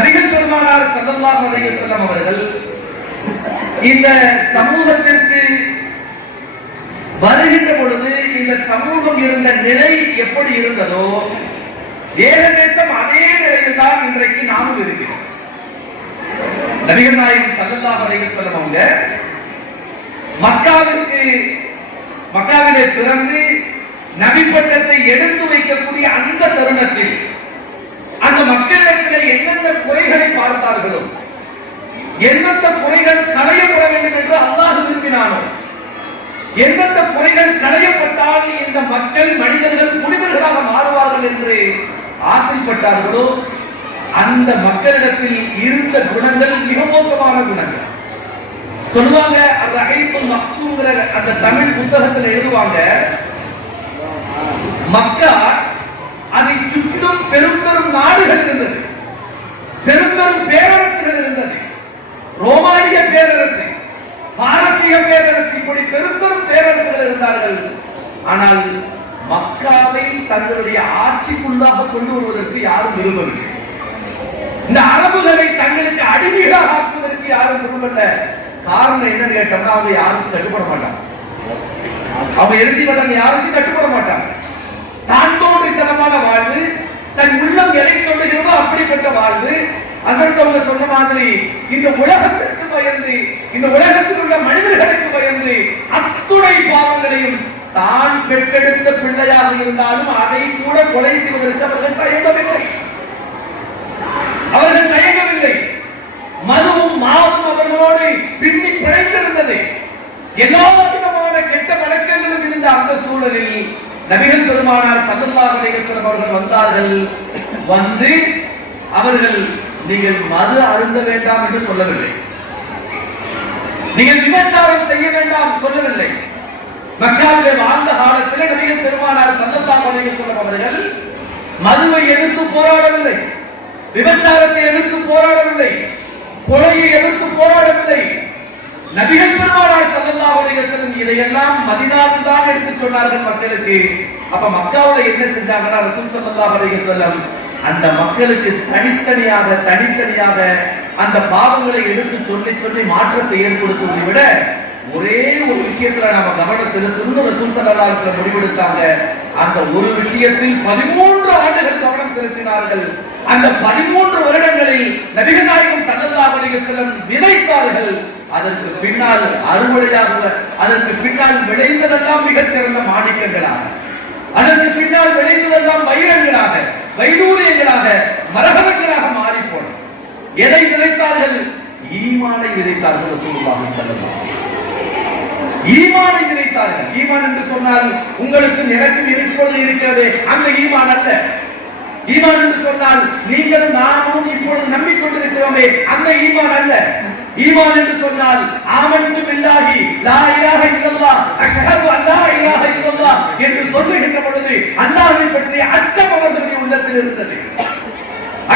நபிகள் பெருமானார் ஸல்லல்லாஹு அலைஹி வஸல்லம் அவர்கள் இந்த சமூகத்திற்கு வருகின்ற பொழுது இந்த சமூகம் இருந்த நிலை எப்படி இருந்ததோ ஏகதேசம் அதே நிலையில் தான் இன்றைக்கு நாமும் இருக்கிறோம். நபிகள் நாயகம் ஸல்லல்லாஹு அலைஹி வஸல்லம் அவங்க மக்காவிலே பிறந்து நபி பட்டத்தை எடுத்து வைக்கக்கூடிய அந்த தருணத்தில் அந்த மக்களிடத்தில் என்னென்ன குறைகளை பார்த்தார்களோ, எந்தெந்த குறைகள் களையப்பட வேண்டும் என்று அல்லாஹ் விரும்பினானோ, எந்தெந்த குறைகள் களையப்பட்டால் இந்த மக்கள் மனிதர்கள் புனிதர்களாக மாறுவார்கள் என்று ஆசைப்பட்டார்களோ அந்த மக்களிடத்தில் இருந்த குணங்கள் மிக மோசமான குணங்கள். சொல்லுவாங்க, அந்த அகைத்துல் மக்தூங்கிற அந்த தமிழ் புத்தகத்தில் எழுதுவாங்க, மக்கா அதை சுற்றிலும் பெரும் பெரும் நாடுகள் இருந்தது, பெரும் பெரும் பேரரசுகள் இருந்தது. ரோமானிய பேரரசு, பாரசீக பேரரசு, இப்படி பெரும் பெரும் பேரரசுகள் இருந்தார்கள். ஆனால் மக்காவை தங்களுடைய ஆட்சிக்குள்ளாக கொண்டு வருவதற்கு யாரும் விரும்பவில்லை. இந்த அரபுகளை தங்களுக்கு அடிமைகளாக ஆக்குவதற்கு யாரும் விரும்பல. காரணம் என்னன்னு கேட்டோம்னா, அவங்க யாருக்கும் கட்டுப்பட மாட்டாங்க. அவங்க எரிசி மதம் யாருக்கும் கட்டுப்பட மாட்டாங்க. தான் தோன்றித்தனமான வாழ்வு, தன் உள்ளம் எதை சொல்லுகிறதோ அப்படிப்பட்ட வாழ்வு. அதற்கு அவங்க சொன்ன மாதிரி இந்த உலகத்திற்கு பயந்து, இந்த உலகத்தில் உள்ள மனிதர்களுக்கு பயந்து அத்துணை பாவங்களையும் தான் பெற்றெடுத்த பிள்ளையாக இருந்தாலும் அதை கூட கொலை செய்வதற்கு அவர்கள் தயங்கவில்லை. அவர்கள் தயங்கவில்லை. மதுவும் மாவும் அவர்களோடு பின்னி பிணைந்திருந்தது. எல்லா விதமான கெட்ட வழக்கங்களும் இருந்த அந்த சூழலில் நபிகள் பெருமானார் ஸல்லல்லாஹு அலைஹி வஸல்லம் அவர்கள் வந்தார்கள். வந்து அவர்கள் நீங்கள் மது அருந்த வேண்டாம் என்று சொல்லவில்லை, நீங்கள் விபச்சாரம் செய்ய வேண்டாம் சொல்லவில்லை. மக்காவிலே வாழ்ந்த காலத்தில் நபிகள் பெருமானார் ஸல்லல்லாஹு அலைஹி வஸல்லம் அவர்கள் மதுவை எதிர்த்து போராடவில்லை, விபச்சாரத்தை எதிர்த்து போராடவில்லை, கொலையை எதிர்த்து போராடவில்லை. நபிகள் பெருமானார் ஸல்லல்லாஹு அலைஹி வஸல்லம் இதையெல்லாம் மதீனாவில் தான் எடுத்து சொன்னார்கள் மக்களுக்கு. அப்ப மக்காவுல என்ன செஞ்சாங்கன்னா, ரசூல் ஸல்லல்லாஹு அலைஹி வஸல்லம் அந்த மக்களுக்கு தனித்தனியாக அந்த பாவங்களை எடுத்து சொல்லி சொல்லி மாற்றத்தை ஏற்படுத்துவதை விட ஒரே ஒரு விஷயத்துல நாம கவனம் செலுத்தணும்னு ரசூல் ஸல்லல்லாஹு அலைஹி வஸல்லம் முடிவெடுத்தாங்க. அந்த ஒரு விஷயத்தில் 13 ஆண்டுகள் கவனம் செலுத்தினார்கள். அந்த 13 வருடங்களில் நபிகள் நாயகம் ஸல்லல்லாஹு அலைஹி வஸல்லம் விதைத்தார்கள். அதற்கு பின்னால் அறுவடையாக, அதற்கு பின்னால் விளைந்ததெல்லாம் மிகச்சிறந்த மாணிக்கங்களாக, அதற்கு பின்னால் விளைந்ததெல்லாம் வைரங்களாக, வைடூரியங்களாக, மரகதங்களாக மாறி போன. எதை விதைத்தார்கள்? ஈமானை விதைத்தார்கள். ரசூலுல்லாஹி ஸல்லல்லாஹு அலைஹி வஸல்லம் ஈமானை விதைத்தார்கள். ஈமான் என்று சொன்னால் உங்களுக்கு எனக்கும் இப்பொழுது இருக்கிறது அந்த ஈமான் அல்ல. ஈமான் என்று சொன்னால் நீங்களும் நாமும் இப்பொழுது நம்பிக்கொண்டிருக்கிறோமே அந்த ஈமான் அல்ல. ஈமான் என்று சொன்னால் ஆமன்து பில்லாஹி லா இலாஹ இல்லல்லாஹ் அஷ்ஹது அல்லா இலாஹ இல்லல்லாஹ் என்று சொல்லுகின்ற பொழுது அல்லாஹ்வை பற்றிய அச்சம் அவர்களுடைய உள்ளத்தில் இருந்தது.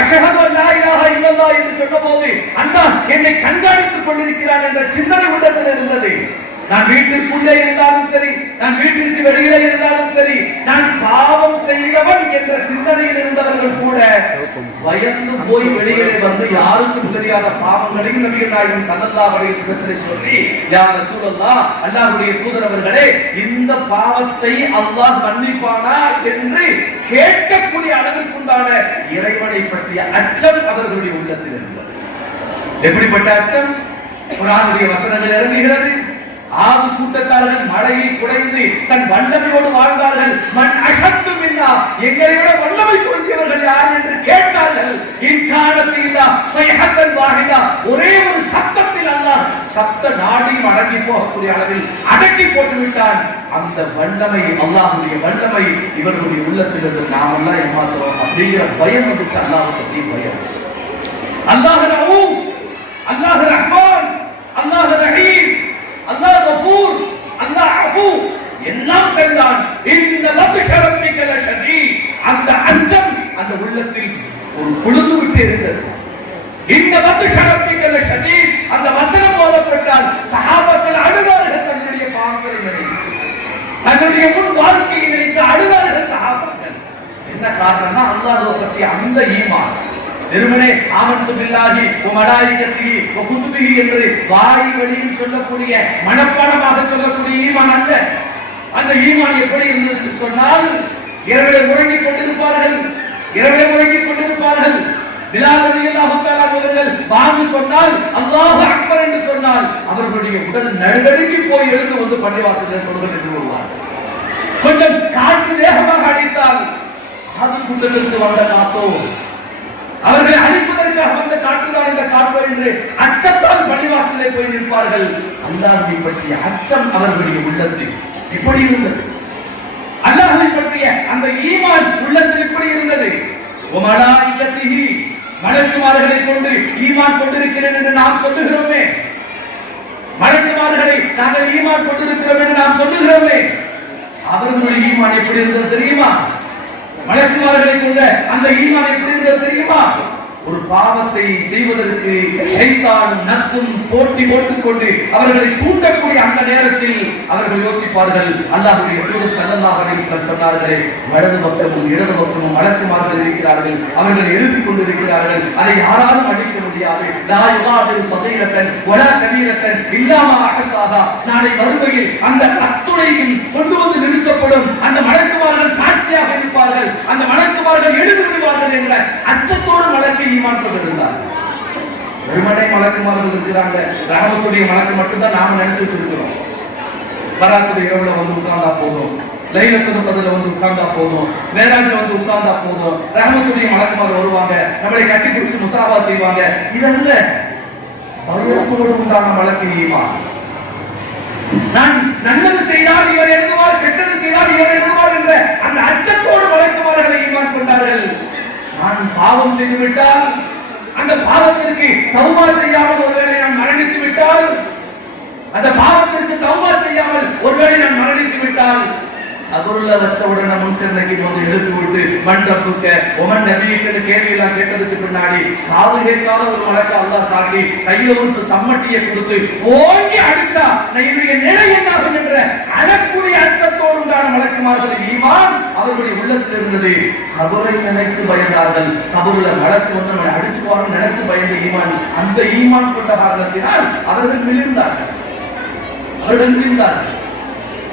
அஷ்ஹது அல்லா இலாஹ இல்லல்லாஹ் என்று சொன்னபோது அல்லாஹ் என்னை கண்காணித்துக் கொண்டிருக்கிறான் என்ற சிந்தனை உள்ளத்தில் இருந்தது. நான் வீட்டிற்குள்ளே இருந்தாலும் சரி, நான் வீட்டிற்கு வெளியிலே இருந்தாலும் சரி, நான் பாவம் செய்தவன் என்ற சிந்தனையில் இருந்தவர்கள் கூட பயந்து போய் வெளியே வந்து யாருக்கும் தெரியாத பாவங்களையும் நபிகள் நாயகம் ஸல்லல்லாஹு அலைஹி வஸல்லம் சொல்லி, யா ரசூலல்லாஹ், அல்லாஹ்வுடைய தூதர் அவர்களே, இந்த பாவத்தை அல்லாஹ் மன்னிப்பானா என்று கேட்கக்கூடிய அளவிற்குண்டான இறைவனை பற்றிய அச்சம் அவர்களுடைய உள்ளத்தில் இருந்தது. எப்படிப்பட்ட அச்சம்? குர்ஆனுடைய வசனங்கள் இறங்குகிறது. ஆது கூட்டத்தார்கள் மழையை குடைந்து தன் வல்லமையோடு வாழ்ந்தார்கள். மன் அஷத்து மின்னா, எங்களை விட வல்லமை பொருந்தியவர்கள் யார் என்று கேட்டார்கள். இன்கானத்தில்லா ஸைஹத்தன் வாஹிதா, ஒரே ஒரு சத்தத்தில் அல்லாஹ் சப்த நாடியும் அடங்கி போகக்கூடிய அளவில் அடக்கி போட்டு விட்டான். அந்த வல்லமை, அல்லாஹ்வுடைய வல்லமை இவர்களுடைய உள்ளத்தில் இருந்து நாம் எல்லாம் ஏமாத்துறோம் அப்படிங்கிற பயம் வந்துச்சு. அல்லாஹ் பற்றி பயம். அல்லாஹ் ரഊஃப், அல்லாஹ் ரஹ்மான், அல்லாஹ் ரஹீம், அல்லாஹ் கஃபூர், அல்லாஹ் அஃபூ எல்லாம் செய்தான். இந்த பத்ஷ ரப்பிக லஷதீத், அந்த அச்சம் அந்த உள்ளத்தில் ஒரு குழுந்து விட்டு இருந்தது. இந்த பத்ஷ ரப்பிக லஷதீத், அந்த வசனம் ஓதப்பட்டால் சஹாபாக்கள் அழுதார்கள். தன்னுடைய பாவங்களை நினைத்து, தன்னுடைய முன் வாழ்க்கையை நினைத்து அழுதார்கள் சஹாபாக்கள். என்ன காரணம்னா அல்லாஹ்வை பற்றி அந்த ஈமான். வெறுமனே ஆமன்து பில்லாஹி வ மலாயிகத்திஹி வ குதுபிஹி என்று வாய் வழியில் சொல்லக்கூடிய மனப்பாடமாக சொல்லக்கூடிய ஈமான் அல்ல. அந்த ஈமான் எப்படி இருந்தது என்று சொன்னால், இரவிலே உறங்கிக் கொண்டிருப்பார்கள், இரவிலே உறங்கிக் கொண்டிருப்பார்கள். பிலால் ரலியல்லாஹு தஆலா அவர்கள் வாங்கு சொன்னால், அல்லாஹு அக்பர் என்று சொன்னால் அவர்களுடைய உடல் நடுநடுங்கி போய் எழுந்து வந்து பள்ளிவாசலில் தொழுகை நின்று வருவார்கள். கொஞ்சம் காற்று வேகமாக அடித்தால் அது கூட்டத்திற்கு வந்த காத்தோ, அவர்களை அழிப்பதற்காக வந்த காற்றுதான் இந்த காற்று என்று அச்சத்தால் பள்ளிவாசலிலே போய் நிற்பார்கள். அல்லாஹ்வை பற்றிய அச்சம் அவர்களுடைய உள்ளத்தில் இப்படி இருந்தது. அல்லாஹ்வை பற்றிய அந்த ஈமான் உள்ளத்தில் இப்படி இருந்தது. வமலாயிகத்திஹி, மலக்குமார்களை கொண்டு ஈமான் கொண்டிருக்கிறேன் என்று நாம் சொல்லுகிறோமே, மலக்குமார்களை நாங்கள் ஈமான் கொண்டிருக்கிறோம் என்று நாம் சொல்லுகிறோமே, அவர்களுடைய ஈமான் எப்படி இருந்தது தெரியுமா? மலக்குமார்களை கொண்ட அந்த ஈமான் எப்படி இருந்தது தெரியுமா? ஒரு பாவத்தை செய்வதற்கு ஷைத்தானும் நஃப்ஸும் போட்டி போட்டுக் கொண்டு அவர்களை தூண்டக்கூடிய அந்த நேரத்தில் அவர்கள் யோசிப்பார்கள், அல்லாஹ்வுடைய தூதர் ஸல்லல்லாஹு அலைஹி வஸல்லம் சொன்னார்களே, வலது பக்கமும் இடது பக்கமும் மலக்குமார்கள் இருக்கிறார்கள், அவர்கள் எழுதிக் கொண்டிருக்கிறார்கள், அதை யாராலும் அழிக்க முடியாது. லா யுகாதிரு ஸகீரத்தன் வலா கபீரத்தன் இல்லா மா அஹ்ஸாஹா. நாளை மறுமையில் அந்த அத்துணையும் கொண்டு வந்து நிறுத்தப்படும். அந்த மலக்குமார்கள் சாட்சியாக இருப்பார்கள், அந்த மலக்குமார்கள் எழுதி விடுவார்கள் என்ற அச்சத்தோடு மலக்கை ஈமான் கொண்டிருந்தார். வெறுமனே மலக்குமார்கள் இருக்கிறாங்க, ரஹமத்துடைய மலக்கு மட்டும்தான் நாம நினைச்சிட்டு இருக்கிறோம். பராத்துடைய இரவுல வந்து உட்கார்ந்தா போதும், லைலத்துல் கத்ர்ல வந்து உட்கார்ந்தா போதும், மேராஜ்ல வந்து உட்கார்ந்தா போதும், ரஹமத்துடைய மலக்குமார்கள் வருவாங்க, நம்மளை கட்டி பிடிச்சு முசாபா செய்வாங்க. இதல்ல பயத்தோடு உண்டான மலக்கு ஈமான். நான் நல்லது செய்தால் இவர் எழுதுவார், கெட்டது செய்தால் இவர் எழுதுவார் என்ற அந்த அச்சத்தோடு மலக்குமார்களை ஈமான் கொண்டார்கள். நான் பாவம் செய்து விட்டால், அந்த பாவத்திற்கு தௌபா செய்யாமல் ஒருவேளை நான் மரணித்து விட்டால், அந்த பாவத்திற்கு தௌபா செய்யாமல் ஒருவேளை நான் மரணித்து விட்டால், கபருல வச்சவுடனே முன்கர்ணைக்கு வந்து எழுத்து விட்டு மண்டபுக்க ஒமன் நபிக்கு கேள்வி எல்லாம் கேட்டதுக்கு பின்னாடி காது கேட்காத ஒரு மலக்கு அல்லாஹ் சாக்கி கையில ஒரு சம்மட்டியை கொடுத்து ஓங்கி அடிச்சா என்னுடைய நிலை என்னாகும் என்ற அழக்கூடிய அச்சத்தோடு உண்டான மலக்குமார்கள் ஈமான் அவர்களுடைய உள்ளத்தில் இருந்தது. கபரை நினைத்து பயந்தார்கள், கபருல மலக்கு வந்து நம்மை அடிச்சுவார்கள் நினைச்சு பயந்த ஈமான். அந்த ஈமான் கொண்ட காரணத்தினால் அவர்கள் விழுந்தார்கள், அவர்கள் விழுந்தார்கள்.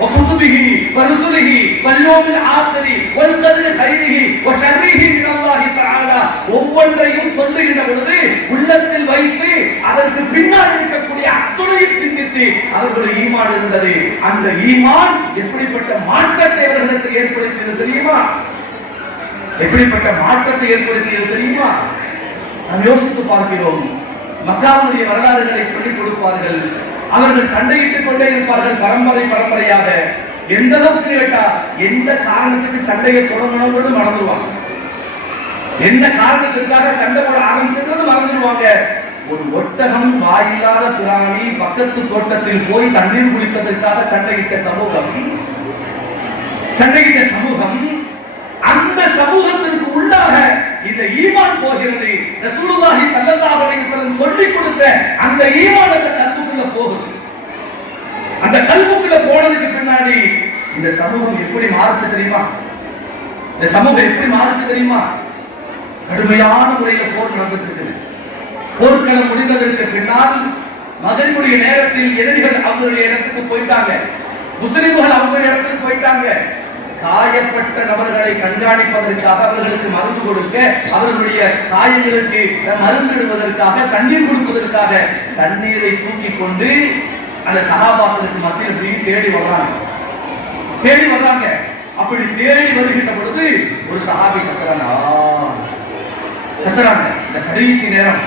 وكتبه ورسله واليوم الآخر والقدر خيره وشره من الله تعالى. ஒவ்வொன்றையும் சொல்லுகின்ற பொழுது உள்ளத்தில் வைத்து அதற்கு பின்னால் இருக்கக்கூடிய அத்துணையும் சிந்தித்து அவர்களுடைய ஈமான் இருந்தது. அந்த ஈமான் எப்படிப்பட்ட மாற்றத்தை அவர்களுக்கு ஏற்படுத்தியது தெரியுமா? எப்படிப்பட்ட மாற்றத்தை ஏற்படுத்தியது தெரியுமா? நாம் யோசித்து பார்க்கிறோம். மக்காவுடைய வரலாறுகளை சொல்லிக் கொடுப்பார்கள், அவர்கள் சண்டையிட்டுக் கொண்டே இருப்பார்கள் பரம்பரை பரம்பரையாக. எந்த அளவுக்கு கேட்டா எந்த காரணத்துக்கு சண்டையை தொடங்கணும்னு மறந்துடுவாங்க, எந்த காரணத்திற்காக சண்டை போட ஆரம்பிச்சது மறந்துடுவாங்க. ஒரு ஒட்டகம் வாயில்லாத பிராணி பக்கத்து தோட்டத்தில் போய் தண்ணீர் குடிப்பதற்காக சண்டையிட்ட சமூகம் அந்த சமூகத்திற்கு உள்ளாக இந்த ஈமான் போகிறது. ரசூலுல்லாஹி ஸல்லல்லாஹு அலைஹி வஸல்லம் சொல்லிக் கொடுத்த அந்த ஈமான் அந்த கல்புக்குள்ள போகுது. அந்த கல்புக்குள்ள போனதுக்கு பின்னாடி இந்த சமூகம் எப்படி மாறுச்சு தெரியுமா? இந்த சமூகம் எப்படி மாறுச்சு தெரியுமா? கடுமையான முறையில போர் நடந்துட்டு இருக்குது. போர்க்களம் முடிந்ததற்கு பின்னால் மகரிபுடைய நேரத்தில் எதிரிகள் அவங்களுடைய இடத்துக்கு போயிட்டாங்க, முஸ்லிம்கள் அவங்களுடைய இடத்துக்கு போயிட்டாங்க. காயப்பட்ட நபர்களை கண்காணிப்பதற்காக, அவர்களுக்கு மருந்து கொடுக்க, அவர்களுடைய காயங்களுக்கு மருந்திடுவதற்காக, தண்ணீர் கொடுப்பதற்காக தண்ணீரை தூக்கி கொண்டு அந்த சஹாபாக்களுக்கு மத்தியில் தேடி வர்றாங்க. அப்படி தேடி வருகின்ற பொழுது ஒரு சஹாபி கத்துறாங்க. இந்த கடைசி நேரம்,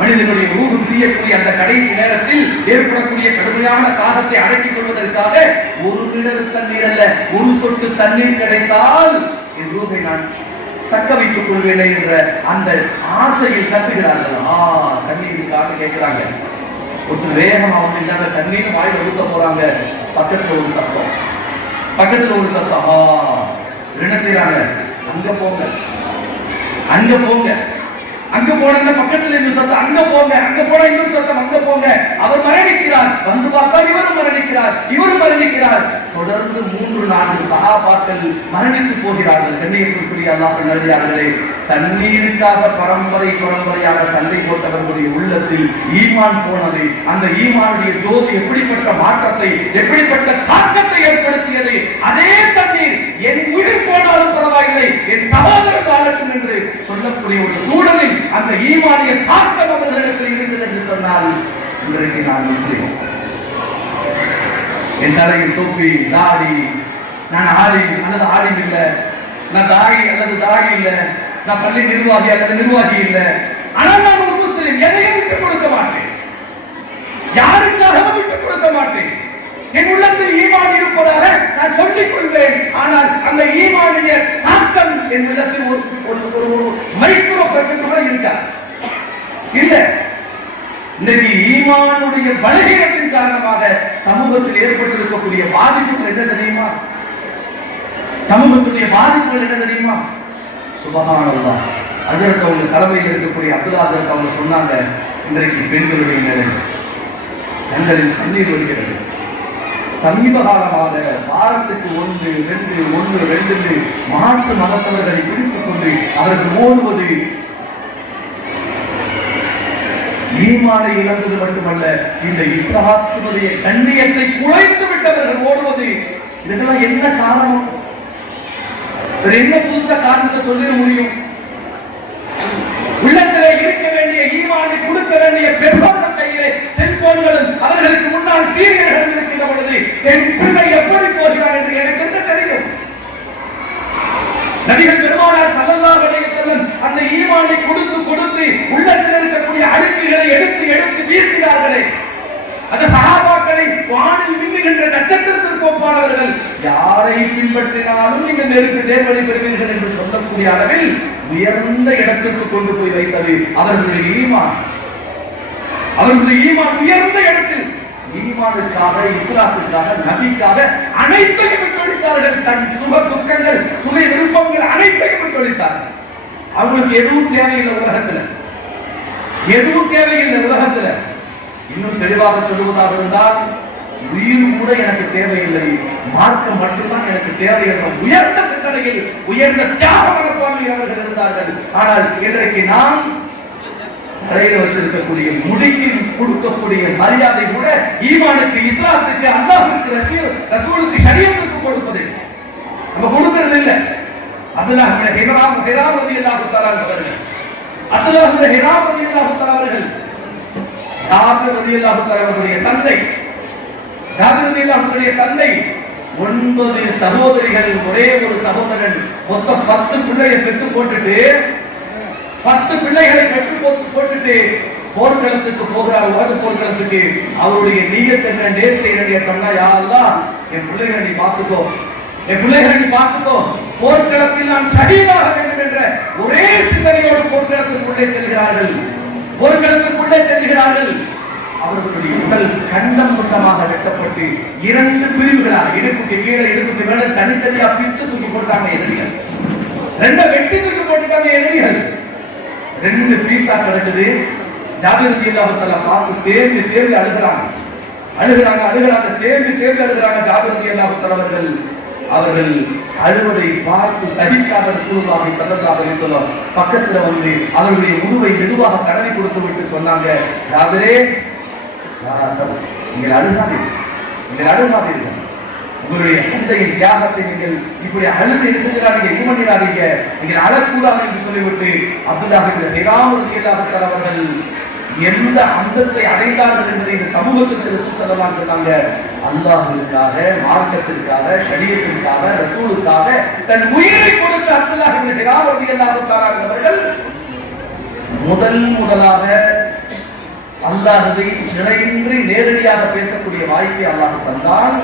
மனிதனுடைய ரூஹு பிரியக்கூடிய அந்த கடைசி நேரத்தில் ஏற்படக்கூடிய கடுமையான தாகத்தை அடக்கிக் கொள்வதற்காக ஒரு கிணறு தண்ணீர் அல்ல, ஒரு சொட்டு தண்ணீர் கிடைத்தால் என் ரூஹை நான் தக்க வைத்துக் கொள்வேன் என்ற அந்த ஆசையில் கத்துகிறார்கள். தண்ணீருக்காக கேட்கிறாங்க. ஒரு வேகம் அவங்க இல்லாத தண்ணீர் வாயில் ஊத்த போறாங்க. பக்கத்துல ஒரு சத்தம், என்ன செய்யறாங்க? அங்க போங்க. அங்க போன பக்கத்துல இன்னும் சத்தம், அங்க போங்க, அங்க போனா இன்னொரு சத்தம், அங்க போங்க. அவர் மரணிக்கிறார். வந்து பார்த்தால் இவரும் மரணிக்கிறார், இவரும் மரணிக்கிறார். தொடர்ந்து 3-4 சஹாபாக்கள் மரணித்து போகிறார்கள். கண்ணியத்திற்குரிய அல்லாஹ்வின் நல்லடியார்களே, தண்ணீருக்காக பரம்பரையாக சண்டை போட்டவர்களுடைய உள்ளத்தில் ஈமான் போனது. அந்த ஈமானுடைய ஜோதி எப்படிப்பட்ட மாற்றத்தை, எப்படிப்பட்ட தாக்கத்தை ஏற்படுத்தியது. அதே தண்ணீர் என் உயிர் போனாலும் பரவாயில்லை, என் சகோதரர் வாழட்டும் என்று சொல்லக்கூடிய ஒரு சூழலில் அந்த ஈமானிய தாக்கம் அவர்களிடத்தில் இருந்தது என்று சொன்னால், இன்றைக்கு நான் முஸ்லிம், என் தலையில் தொப்பி, தாடி, நான் ஆடி அல்லது ஆடி இல்லை, நான் தாடி அல்லது தாடி இல்லை, நான் பள்ளி நிர்வாகி அல்லது நிர்வாகி இல்லை, ஆனால் நான் ஒரு முஸ்லிம். எதையும் விட்டுக் கொடுக்க மாட்டேன், யாருக்காகவும் விட்டுக் கொடுக்க மாட்டேன். என் உள்ளத்தில் ஈமான் இருப்பதாக நான் சொல்லிக் கொள்வேன். ஆனால் அந்த ஈமானிய தாக்கம் என் உள்ளத்தில் ஒரு மைக்ரோ பர்சன்ட் கூட இருக்கா இல்ல. இன்னைக்கு ஈமானுடைய பலகீனத்தின் காரணமாக சமூகத்தில் ஏற்பட்டிருக்கக்கூடிய பாதிப்புகள் என்ன தெரியுமா? சமூகத்துடைய பாதிப்புகள் என்ன தெரியுமா? சுபஹானல்லாஹ். அதற்கு அவங்க தலைமையில் இருக்கக்கூடிய அப்துல்லா அவங்க சொன்னாங்க, இன்றைக்கு பெண்களுடைய நிலை தங்களின் கண்ணீர் வருகிறது. சமீப காலமாக வாரத்துக்கு 1-2 மாற்று மதத்தவர்களை பிடித்துக் கொண்டு அவர்கள் ஓடுவது ஈமானை இழந்தது மட்டுமல்ல, இந்த இஸ்லாத்தினுடைய கண்ணியத்தை குலைத்து விட்டவர்கள் ஓடுவது. இதெல்லாம் என்ன காரணம்? என்ன புதுசா காரணத்தை சொல்லிட முடியும்? உள்ளத்திலே இருக்க வேண்டிய ஈமானை கொடுக்க வேண்டிய பெற்றோர்கள் கையிலே செல்போன்களும் அவர்களுக்கு முன்னால் சீரியல்களும் இருக்கின்ற பொழுது என் பிள்ளை எப்படி போகிறார் என்று எனக்கு என்ன தெரியும்? நபிகள் பெருமானார் ஸல்லல்லாஹு அலைஹி வஸல்லம் அந்த ஈமானை கொடுத்து உள்ளத்தில் இருக்கக்கூடிய அழுக்குகளை எடுத்து வீசினார்களே, அந்த சஹாபாக்களை வானில் மின்னுகின்ற நட்சத்திரத்திற்கு ஒப்பானவர்கள். யாரை பின்பற்றினாலும் நீங்கள் நேர்வழி பெறுவீர்கள் என்று சொல்லக்கூடிய அளவில் உயர்ந்த இடத்திற்கு கொண்டு போய் வைத்தது அவர்களுடைய ஈமான். அவர்களுடைய ஈமான் உயர்ந்த இடத்தில் ஈமானுக்காக, இஸ்லாத்துக்காக, நபிக்காக அனைத்தையும் விட்டொழித்தார்கள். தன் சுக துக்கங்கள், சுய விருப்பங்கள் அனைத்தையும் விட்டொழித்தார்கள். அவங்களுக்கு எதுவும் தேவையில்லை உலகத்துல, எதுவும் தேவையில்லை உலகத்துல. இன்னும் தெளிவாக சொல்லுவதாக இருந்தால், உயிர் கூட எனக்கு தேவையில்லை, மார்க்கம் மட்டும்தான் எனக்கு தேவை என்ற உயர்ந்த சிந்தனையில், உயர்ந்த தியாக மனப்பான்மையில் அவர்கள் இருந்தார்கள். ஆனால் இன்றைக்கு நாம் தலையில் வச்சிருக்கக்கூடிய முடிக்கு கொடுக்கக்கூடிய மரியாதை கூட ஈமானுக்கு, இஸ்லாத்துக்கு, அல்லாஹ்வுக்கு, ரசூலுக்கு, ஷரியத்துக்கு கொடுப்பது நம்ம கொடுக்கிறது இல்லை. அப்துல்லாஹ் இப்னு ஹிராம் ரலியல்லாஹு தஆலா அவர்கள், அப்துல்லாஹ் இப்னு ஹிராம் ரலியல்லாஹு தஆலா அவர்கள் ஜாபிர் ரலியல்லாஹு தஆலா அவருடைய தந்தை, ஜாபிர் ரலியல்லாஹு அவருடைய தந்தை 9 சகோதரிகள், ஒரே ஒரு சகோதரன், மொத்தம் 10 பிள்ளைகளை பெற்று போட்டுட்டு 10 பிள்ளைகளை பெற்று போட்டுட்டு போர்க்களத்துக்கு போகிறார். உலக போர்க்களத்துக்கு அவருடைய நீயத் என்ன, நேர்ச்சை என்ன கேட்டோம்னா, யா அல்லாஹ் என் பிள்ளைகளை நீ பார்த்துக்கோ, என் பிள்ளைகளை நீ பார்த்துக்கோ, போர்க்களத்தில் நான் ஷஹீதாக வேண்டும் என்ற ஒரே சிந்தனையோடு போர்க்களத்திற்குள்ளே செல்கிறார்கள். போர்க்களத்திற்குள்ளே செல்கிறார்கள். அவர்களுடைய உடல் கண்டம் குண்டமாக வெட்டப்பட்டு 2 பிரிவுகளாக, இடுப்புக்கு கீழே இடுப்புக்கு மேலே தனித்தனியா பிச்சு தூக்கி போட்டாங்க எதிரிகள். 2 வெட்டி தூக்கி போட்டுட்டாங்க எதிரிகள். 2 பீஸா கிடக்குது. ஜாபிர் ரலியல்லாஹு தஆலா பார்த்து தேம்பி அழுகிறாங்க. தேம்பி அழுகிறாங்க. ஜாபிர் ரலியல்லாஹு தஆலா அவர்கள் அழுவதை பார்த்து சகிக்காத ரசூலுல்லாஹி ஸல்லல்லாஹு அலைஹி வஸல்லம் பக்கத்துல வந்து அவர்களுடைய முதுவை மெதுவாக தடவி கொடுத்து விட்டு சொன்னாங்க, ஜாபிரே, நீங்கள் அழுகாதீர்கள், உங்களுடைய தந்தையின் தியாகத்தை நீங்கள் இப்படி அழுது என்ன செஞ்சிடாதீங்க, இது பண்ணிடாதீங்க, நீங்கள் அழக்கூடாது என்று சொல்லிவிட்டு அப்துல்லாஹ் இப்னு ஹிராம் ரலியல்லாஹு தஆலா அவர்கள் எந்த அந்தஸ்தை அடைந்தார்கள் என்பதை இந்த சமூகத்துக்கு ரசூல் ஸல்லல்லாஹு அலைஹி வஸல்லம் சொன்னாங்க. அல்லாஹ்வுக்காக, மார்க்கத்திற்காக, ஷரியத்திற்காக, ரசூலுக்காக தன் உயிரை கொடுத்த அப்துல்லாஹ் இப்னு ஹிராம் ரலியல்லாஹு தஆலா அவர்கள் முதலாக அல்லாஹ்வை நிலையின்றி நேரடியாக பேசக்கூடிய வாய்ப்பை அல்லாஹ் தந்தான்.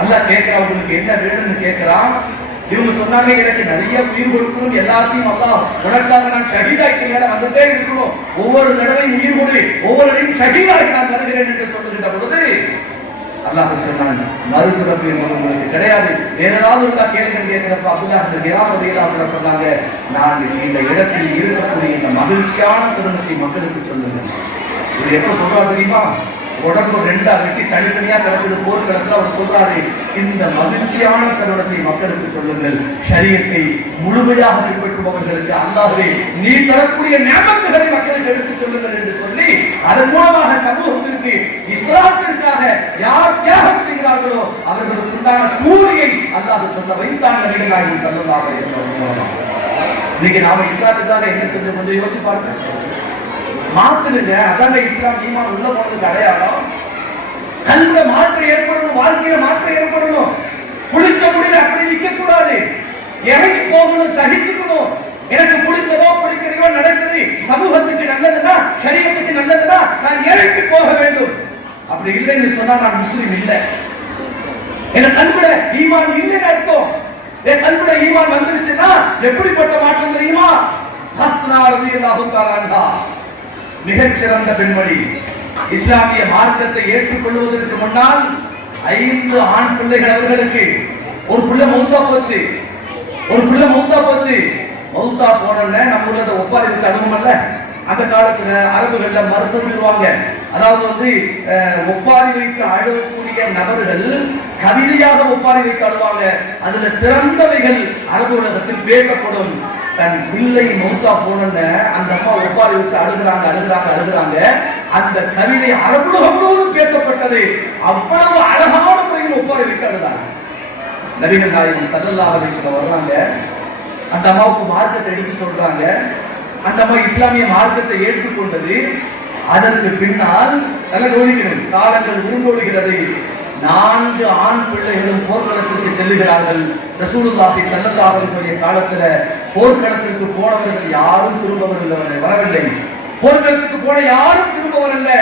அல்லாஹ் கேட்கிறான், உங்களுக்கு என்ன வேணும்னு கேட்கிறான். இவங்க சொன்னாங்க, எனக்கு நிறைய உயிர் கொடுக்கணும், எல்லாத்தையும் அல்லாஹ் உனக்காக நான் ஷஹீதாக்கி மேல வந்துட்டே இருக்கணும், ஒவ்வொரு தடவையும் உயிர் கொடு, ஒவ்வொரு ஷஹீதாக்கி நான் தருகிறேன் என்று சொல்லுகின்ற பொழுது அல்லாஹ் சொன்னான், மறுபிறப்பு என்பது உங்களுக்கு கிடையாது, வேற ஏதாவது இருந்தா கேளுங்க கேட்கிறப்ப அப்துல்லாஹ் இந்த கிராமதியில சொன்னாங்க, நான் இந்த இடத்தில் இருக்கக்கூடிய இந்த மகிழ்ச்சியான தருணத்தை மக்களுக்கு சொல்லுங்க. இது எப்ப சொல்றா தெரியுமா? உடம்பு ரெண்டா வெட்டி தனித்தனியா கிடக்குது போர்க்களத்துல அவர் சொல்றாரு, இந்த மகிழ்ச்சியான தருணத்தை மக்களுக்கு சொல்லுங்கள். ஷரியத்தை முழுமையாக பின்பற்றுபவர்களுக்கு அல்லாஹ்வே நீ தரக்கூடிய ஞாபகங்களை மக்களுக்கு எடுத்து சொல்லுங்கள் என்று சொல்லி அதன் மூலமாக சமூகத்திற்கு இஸ்லாத்திற்காக யார் தியாகம் செய்கிறார்களோ அவர்களுக்கு உண்டான கூலியை அல்லாஹ் சொல்ல வைத்தான் நபிகள் நாயகம் ஸல்லல்லாஹு அலைஹி வஸல்லம். இன்னைக்கு நாம இஸ்லாத்துக்காக என்ன செஞ்சோம் கொஞ்சம் யோசிச்சு பாருங்க. மாத்துனுங்க, அதாங்க இஸ்லாம் ஈமான் உள்ள போனதுக்கு அடையாளம். கல்வில மாற்றம் ஏற்படணும், வாழ்க்கையில மாற்றம் ஏற்படணும். புளிச்ச முடியல அப்படி நிக்க கூடாது, இறங்கி போகணும், சகிச்சுக்கணும். எனக்கு பிடிச்சதோ பிடிக்கிறதோ நடக்குது, சமூகத்துக்கு நல்லதுன்னா சரீரத்துக்கு நல்லதுன்னா நான் இறங்கி போக வேண்டும். அப்படி இல்லைன்னு சொன்னா நான் முஸ்லீம் இல்லை. என் கல்வில ஈமான் இல்லைன்னு அர்த்தம். என் கல்வில ஈமான் வந்துருச்சுன்னா எப்படிப்பட்ட மாற்றம் தெரியுமா? ஹஸ்னா ரலியல்லாஹு தஆலா அன்ஹா மிகச்சிறந்த பெண்மணி. இஸ்லாமிய மார்க்கத்தை ஏற்றுக்கொள்வதற்கு முன்னால் 5 ஆண் பிள்ளைகள் அவர்களுக்கு. ஒரு பிள்ளை மௌத்தா போச்சு, மௌத்தா போனல நம்ம ஊர்ல ஒப்பாரி வச்சு அனுபவம்ல. அந்த காலத்துல அரபுகள்ல மறுத்துவாங்க, அதாவது ஒப்பாரி வைத்து அழுவக்கூடிய நபர்கள் கவிதையாக ஒப்பாரி வைத்து அழுவாங்க. அதுல சிறந்தவைகள் அரபு உலகத்தில் பேசப்படும். தன் பிள்ளை மௌத்தா போன அந்த அம்மா ஒப்பாரி வச்சு அழுகிறாங்க. அந்த கவிதை அரபுலகம் முழுவதும் பேசப்பட்டது. அவ்வளவு அழகான முறையில் ஒப்பாரி வைத்து அழுதாங்க. நபிகள் நாயகம் ஸல்லல்லாஹு அலைஹி வஸல்லம் வர்றாங்க, அந்த அம்மாவுக்கு மார்க்கத்தை எடுத்து சொல்றாங்க. அந்த அம்மா இஸ்லாமிய மார்க்கத்தை ஏற்றுக்கொண்டது. அதற்கு பின்னால் நல்ல கவனிக்கணும், காலங்கள் உருண்டோடுகிறது. 4 ஆண் பிள்ளைகளும் போர்க்களத்திற்கு செல்லுகிறார்கள். ரசூலுல்லாஹி ஸல்லல்லாஹு அலைஹி வஸல்லம் காலத்துல போர்க்களத்திற்கு போனவர்கள் யாரும் திரும்ப வரவில்லை. போர்க்களத்துக்கு போன யாரும் திரும்ப வரவில்லை.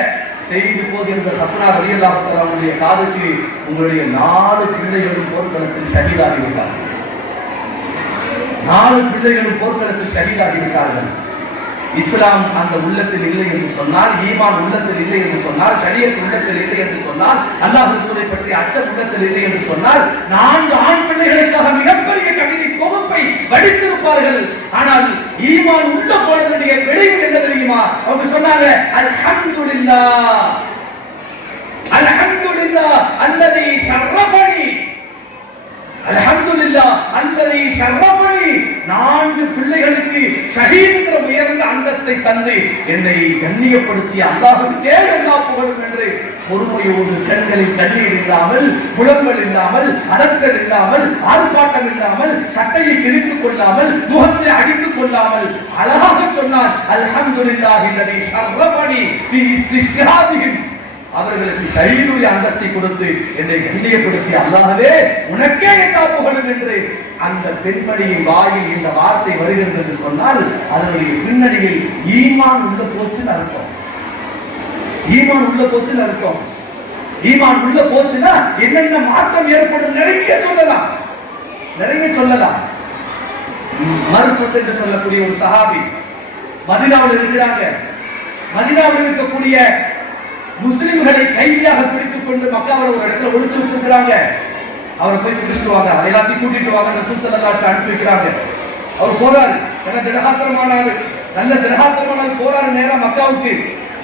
செய்து போகின்ற ஹஸ்னா ரலியல்லாஹு தஆலா அவருடைய காதுக்கு, உங்களுடைய 4 பிள்ளைகளும் போர்க்களத்தில் ஷஹீதாகிவிட்டார்கள். 4 பிள்ளைகளும் போர்க்களத்தில் ஷஹீதாகிவிட்டார்கள். இஸ்லாம் அந்த உள்ளத்தில் இல்லை என்று சொன்னால், ஈமான் உள்ளத்தில் இல்லை என்று சொன்னால், ஷரியத் உள்ளத்தில் இல்லை என்று சொன்னால், அல்லாஹ் ரசூலை பற்றி அச்சம் உள்ளத்தில் இல்லை என்று சொன்னால் 4 ஆண் பிள்ளைகளுக்காக மிகப்பெரிய கவிதை தொகுப்பை வடித்திருப்பார்கள். ஆனால் ஈமான் உள்ள போனதுடைய விளைவு என்ன தெரியுமா? அவங்க சொன்னாங்க, அல்ஹம்துலில்லாஹ் அல்ஹம்துலில்லாஹ் அல்லதி ஷர்ரஃபனி, அல்ஹம்துலில்லாஹ் அல்லதி ஷர்ரஃபனி. 4 பிள்ளைகளுக்கு ஷஹீதுங்கிற உயர்ந்த அந்தஸ்தை தந்து என்னை கண்ணியப்படுத்திய அல்லாஹ்வுக்கே எல்லா புகழும் என்று பொறுமையோடு கண்களில் கண்ணீர் இல்லாமல், புலங்கள் இல்லாமல், அதற்றல் இல்லாமல், ஆர்ப்பாட்டம் இல்லாமல், சட்டையை கிழித்துக் கொள்ளாமல், முகத்தில் அடித்துக் கொள்ளாமல் அழகாக சொன்னார், அல்ஹம்துலில்லாஹி அல்லதி ஷர்ரஃபனி ஃபி இஸ்திஹாதிஹிம். அவர்களுக்கு ஷஹீதுடைய அந்தஸ்தை கொடுத்து என்னை கண்ணியப்படுத்திய அல்லாஹ்வே உனக்கே எல்லா புகழும் என்று அந்த பெண்மணியின் வாயில் இந்த வார்த்தை வருகிறது என்று சொன்னால் அதனுடைய பின்னணியில் ஈமான் உள்ள போச்சுன்னு அர்த்தம். ஈமான் உள்ள போச்சுன்னு அர்த்தம். ஈமான் உள்ள போச்சுன்னா என்னென்ன மாற்றம் ஏற்படும் நிறைய சொல்லலாம். மருத்துவத்தை என்று சொல்லக்கூடிய ஒரு சஹாபி மதீனாவில் இருக்கிறாங்க. மதீனாவில் இருக்கக்கூடிய முஸ்லிம்களை கைதியாக பிடித்துக் கொண்டு மக்காவில் ஒரு இடத்துல ஒழிச்சு வச்சிருக்கிறாங்க. அவரை போய் பிடிச்சிட்டு வாங்க, எல்லாத்தையும் கூட்டிட்டு வாங்க, ரசூல் ஸல்லல்லாஹு அலைஹி வஸல்லம் அனுப்பி வைக்கிறாங்க. அவர் போறாரு, நல்ல திடகாத்திரமானாரு, போறாரு நேரா மக்காவுக்கு.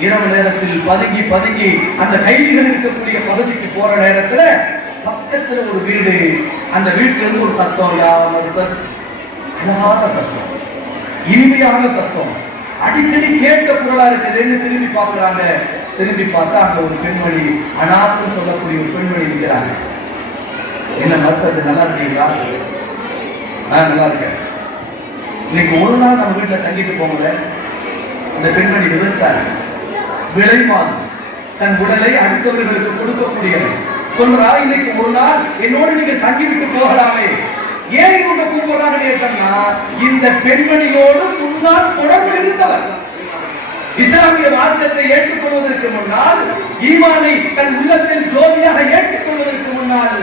இரவு நேரத்தில் பதுங்கி அந்த கைதிகள் இருக்கக்கூடிய பகுதிக்கு போற நேரத்துல பக்கத்துல ஒரு வீடு, அந்த வீட்டுல இருந்து ஒரு சத்தம், அழகான சத்தம், இனிமையான சத்தம், அடிக்கடி கேட்ட குரலா இருக்குதுன்னு திரும்பி பார்க்கிறாங்க. திரும்பி பார்த்தா அங்க ஒரு பெண்மணி, அனாத்துன்னு சொல்லக்கூடிய ஒரு பெண்மணி இருக்கிறாங்க. என்ன மருத்துவத்தை நல்லா இருக்கீங்களா? நான் நல்லா இருக்கேன். இன்னைக்கு ஒரு நாள் நம்ம வீட்டுல தங்கிட்டு போகல. அந்த பெண்மணி விதைச்சாரு, விளைமாது தன் உடலை அடுத்தவர்களுக்கு கொடுக்கக்கூடியது. சொல்றா, இன்னைக்கு ஒரு நாள் என்னோடு நீங்க தங்கி விட்டு போகலாமே. ஏன் இவங்க கூப்பிடுறாங்க கேட்டோம்னா, இந்த பெண்மணியோடு முன்னால் தொடர்பு இருந்தவர். இஸ்லாமிய மார்க்கத்தை ஏற்றுக்கொள்வதற்கு முன்னால், ஈமானை தன் உள்ளத்தில் ஜோதியாக ஏற்றுக்கொள்வதற்கு முன்னால்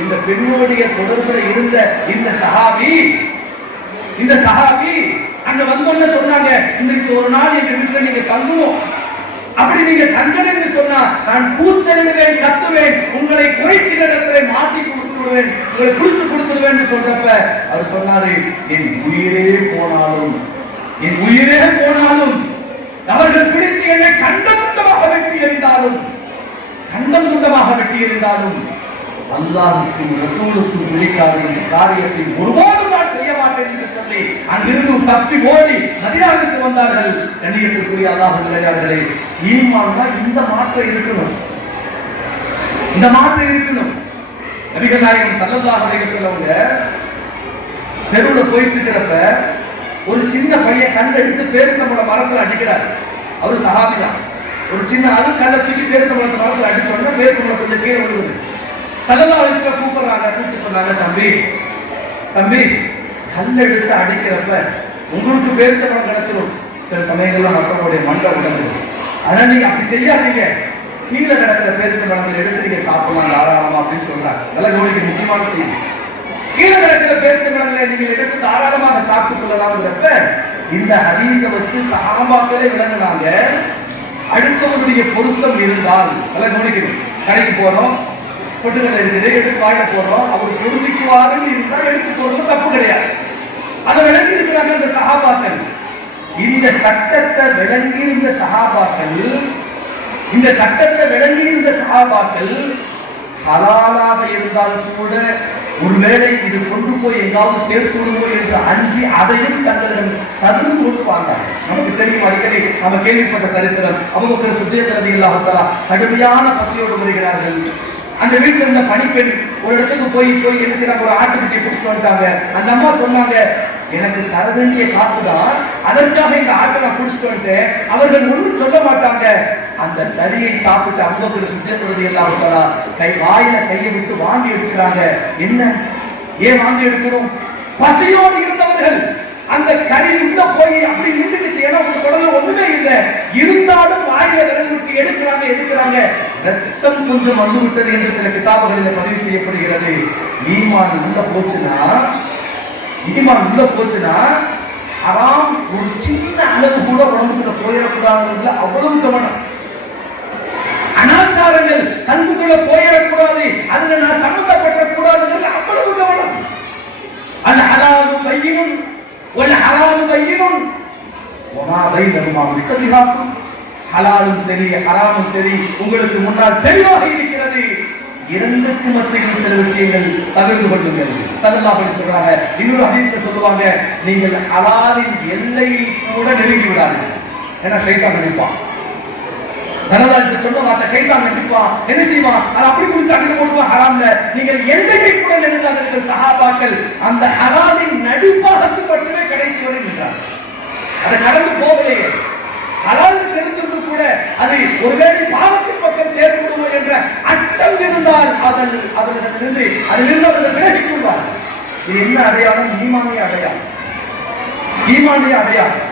இந்த பெண்ணுடைய தொடர்புல இருந்த இந்த சஹாபி அங்க வந்தோன்னு சொன்னாங்க, இன்னைக்கு ஒரு நாள் எங்க வீட்டுல நீங்க தங்கணும், அப்படி நீங்க தங்கள் என்று சொன்னா நான் கூச்சலிடுவேன், கத்துவேன், உங்களை குறைசி இடத்திலே மாட்டி கொடுத்துடுவேன், உங்களை குடிச்சு கொடுத்துடுவேன் சொல்றப்ப அவர் சொன்னாரு, என் உயிரே போனாலும், என் உயிரே போனாலும், அவர்கள் பிடித்து என்னை கண்டம் துண்டமாக வெட்டி எறிந்தாலும், கண்டம் துண்டமாக வெட்டி எறிந்தாலும் அல்லாஹ்வுக்கும் ரசூலுக்கும் பிடிக்காத இந்த காரியத்தை ஒருபோதும் நான் செய்ய மாட்டேன் என்று சொல்லி அங்கிருந்து தப்பி ஓடி மதீனாவுக்கு வந்தார்கள். கண்ணியத்திற்குரிய அல்லாஹ் நல்லடியார்களே, ஈமான்னா இந்த மாற்றம் இருக்கணும், இந்த மாற்றம் இருக்கணும். நபிகள் நாயகம் ஸல்லல்லாஹு அலைஹி வஸல்லம் தெருவுல போயிட்டு இருக்கிறப்ப ஒரு சின்ன பையன் கல் எடுத்து பேரித்தம்பழ மரத்துல அடிக்கிறார். அவரு சஹாபி தான். ஒரு சின்ன அது கல்லை தூக்கி பேரித்தம்பழ மரத்துல அடிச்சோன்னா பேரித்தம்பழம் கொஞ்சம் கீழே விழுகுது. ஸல்லல்லாஹு அலைஹி வஸல்லம் கூப்பிடுறாங்க, கூப்பிட்டு சொன்னாங்க, தம்பி தம்பி கல் எடுத்து அடிக்கிறப்ப உங்களுக்கு பேரிச்சம்பழம் கிடைச்சிடும், சில சமயங்கள்ல மக்களுடைய மண்டை உடஞ்சிடும், அதனால நீங்க அப்படி செய்யாதீங்க, கீழே கிடக்கிற பேரிச்சம்பழங்களை எடுத்து நீங்க சாப்பிடலாம் தாராளமா அப்படின்னு சொல்றாங்க. அதெல்லாம் கவனிக்க முக்கியமான செய்தி. கீழே கிடக்கிற பேரிச்சம்பழங்களை நீங்கள் எடுத்து தாராளமாக சாப்பிட்டுக் கொள்ளலாம்ங்கிறப்ப இந்த ஹதீஸை வச்சு சஹாபாக்களே விளங்குனாங்க. அடுத்தவருடைய பொருத்தம் இருந்தால் அதெல்லாம் கவனிக்கணும். கடைக்கு போறோம், பொட்டுகளை இருக்குது, எடுத்து வாயில போடுறோம், அவர் பொருந்திக்குவாருன்னு இருந்தால் எடுத்து போடுறது தப்பு கிடையாது. அதை விளங்கி இருக்கிறாங்க இந்த சஹாபாக்கள். இந்த சட்டத்தை விளங்கி இருந்த சஹாபாக்கள், இந்த சட்டத்தை விளங்கி இருந்த சஹாபாக்கள் ஹலாலாக இருந்தாலும் கூட ஒருவேளை இது கொண்டு போய் எங்காவது சேர்த்து விடுவோம் என்று அஞ்சி அதையும் தங்கள் தகுந்து கொடுப்பாங்க. நமக்கு தெரியும், அடிக்கடி நம்ம கேள்விப்பட்ட சரித்திரம், அபூபக்கர் சித்திக் ரலியல்லாஹு தஆலா கடுமையான பசியோடு வருகிறார்கள். அந்த வீட்டில் இருந்த பணிப்பெண் ஒரு இடத்துக்கு போய் என்ன செய்யறாங்க, ஒரு ஆட்டுக்குட்டியை பிடிச்சிட்டு வந்துட்டாங்க. அந்த அம்மா சொன்னாங்க, எனக்கு தர வேண்டிய காசுதான், அதற்காக இந்த ஆட்டை நான் பிடிச்சிட்டு வந்துட்டேன். அவர்கள் ஒன்றும் சொல்ல மாட்டாங்க. அந்த கறியை சாப்பிட்டு அபூபக்கர் சித்திக் ரலியல்லாஹு தஆலா வாயில கையை விட்டு வாந்தி எடுக்கிறாங்க. என்ன, ஏன் வாந்தி எடுக்கணும்? பசியோடு இருந்தவர்கள் அந்த கறி உள்ள போய் அப்படி நின்றுச்சு. ஏன்னா உங்க உடம்புல ஒண்ணுமே இல்லை, இருந்தாலும் வாயில விரல் விட்டு எடுக்கிறாங்க. ரத்தம் கொஞ்சம் வந்து விட்டது என்று சில கிதாபுகளில் பதிவு செய்யப்படுகிறது. ஈமான் உள்ள போச்சுன்னா ஹராம் ஒரு சின்ன அளவு கூட உடம்புக்குள்ள போயிடக்கூடாதுல அவ்வளவு கவனம். அனாச்சாரங்கள் கல்விக்குள்ள போயிடக்கூடாது, அதுல நான் சம்பந்தப்படக்கூடாதுங்கிறது அவ்வளவு கவனம். அல் ஹலாலு பையினுன் வல் ஹராமு பையினுன் வமா பைனஹுமா முஷ்தபிஹாத்துன். ஹலாலும் சரி ஹராமும் சரி உங்களுக்கு முன்னால் தெளிவாக இருக்கிறது. இரண்டுக்கு மத்தியில் சில விஷயங்கள் பகிர்ந்து கொள்ளுங்கள். ஸல்லல்லாஹு அலைஹி சொல்றாங்க. இன்னொரு ஹதீஸ்ல சொல்லுவாங்க, நீங்கள் ஹலாலின் எல்லையை கூட நெருங்கி விடாதீர்கள். ஏன்னா ஷைத்தான் நினைப்பான், ஸல்லல்லாஹு சொல்ற வார்த்தை ஷைத்தான் நினைப்பான், என்ன செய்வான், அது அப்படி குடிச்சு அங்க போடுவான் ஹராம்ல. நீங்கள் எல்லையை கூட நெருங்காதீர்கள். சஹாபாக்கள் அந்த ஹலாலின் நடுப்பாகத்து மட்டுமே கடைசி வரை நின்றார். அதை கடந்து போகலையே. ஹலால் தெரிந்திருந்து கூட அது ஒருவேளை பாவத்தின் பக்கம் சேர்த்து விடுவோம் என்ற அச்சம் இருந்தால் அதிலிருந்து அவர்கள் விலகிக் கொள்வார்கள். இது என்ன அடையாளம்? ஈமானிய அடையாளம்.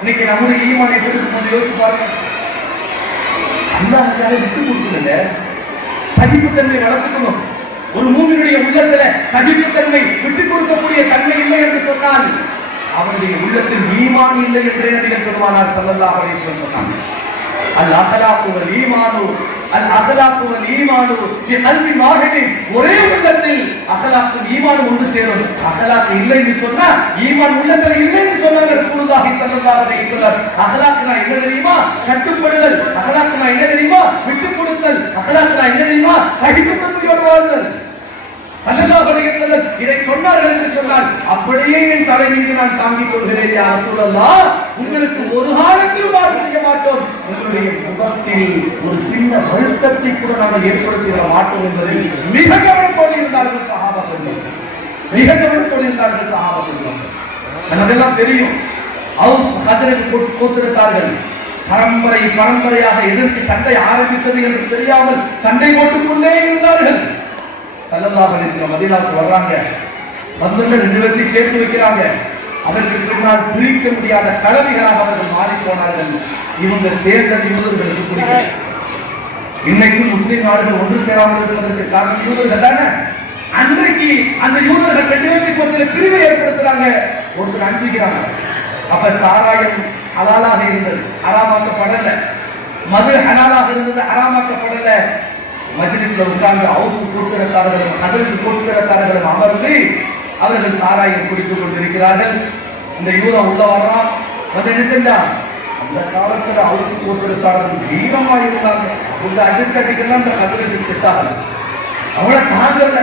இன்னைக்கு நம்முடைய ஈமானை கொடுத்து யோசிச்சு பாருங்க. அல்லாஹ் விட்டு கொடுக்கல, சகிப்புத்தன்மை வளர்த்துக்கணும். ஒரு மூமினுடைய உள்ளத்துல சகிப்புத்தன்மை விட்டுக் கொடுக்கக்கூடிய தன்மை இல்லை என்று சொன்னால் அவருடைய உள்ளத்தில் ஈமான் இல்லை என்று நபிகள் பெருமானார் ஸல்லல்லாஹு அலைஹி வஸல்லம் சொன்னாங்க. அல் அஹ்லாகு வல் ஈமானு ஃபி கல்பி வாஹிதின். ஒரே உள்ளத்தில் அஹ்லாக்கும் ஈமானும் ஒன்று சேரும். அஹ்லாக் இல்லைன்னு சொன்னா, ஈமான் உள்ளத்துல இல்லைன்னு சொன்னாங்க ரசூலுல்லாஹி ஸல்லல்லாஹு அலைஹி வஸல்லம். அஹ்லாக்னா என்ன தெரியுமா? கட்டுப்படுதல். அஹ்லாக்னா என்ன தெரியுமா? விட்டுக் கொடுத்தல். அஹ்லாக்னா என்ன தெரியுமா? சகிப்புத்தன்மையோடு வாழ்தல். ஸல்லல்லாஹு அலைஹி வஸல்லம் இதை சொன்னார்கள் என்று சொன்னால் அப்படியே என் தலை மீது நான் தாங்கிக் கொள்கிறேன் யா ரசூலல்லாஹ், உங்களுக்கு ஒரு காலத்திலும் மாறு செய்ய மாட்டோம். உங்களுடைய முகத்தில் ஒரு சின்ன வருத்தத்தை கூட நாங்கள் ஏற்படுத்தி விட மாட்டோம் என்பதில் மிக கவனத்தோடு இருந்தார்கள் சஹாபாக்கள். நமக்கெல்லாம் தெரியும், அவுஸ் ஹஜ்ரஜ் கோத்திரத்தார்கள் பரம்பரையாக எதிர்த்து சண்டை ஆரம்பித்தது என்று தெரியாமல் சண்டை போட்டுக் கொண்டே இருந்தார்கள். ஸல்லல்லாஹு அலைஹி வஸல்லம் மதீனாவுக்கு வர்றாங்க, வந்து 2 பேரையும் சேர்த்து வைக்கிறாங்க. அதற்கு பின்னால் பிரிக்க முடியாத கலவிகளாக அவர்கள் மாறி போனார்கள். இவங்க சேர்ந்த யூதர்களுக்கு பிடிக்கல. இன்னைக்கும் முஸ்லிம் நாடுகள் ஒன்று சேராமல் இருப்பதற்கு காரணம் யூதர்கள் தானே. அன்றைக்கு அந்த யூதர்கள் 2 பேருக்கு மத்தியில் பிரிவை ஏற்படுத்துறாங்க, ஒருத்தர் அனுப்பிக்கிறாங்க. அப்ப சாராயம் ஹலாலாக இருந்தது, ஹராமாக்கப்படல. மது ஹலாலாக இருந்தது, ஹராமாக்கப்படல. மஜ்லிஸ்ல உட்கார்ந்து ஹவுஸ் கூட்டுறக்காரர்களும் ஹதரத் கூட்டுறக்காரர்களும் அமர்ந்து அவர்கள் சாராயம் குடித்துக் கொண்டிருக்கிறார்கள். இந்த யூதம் உள்ள வர்றான், வந்து என்ன செஞ்சான்? அந்த காலத்துல ஹவுஸ் கூட்டுறக்காரர்கள் தீவிரமா இருந்தாங்க. இந்த அடிச்சடிக்கெல்லாம் இந்த ஹதரத்துக்கு செட்டாங்க. அவளை தாங்கல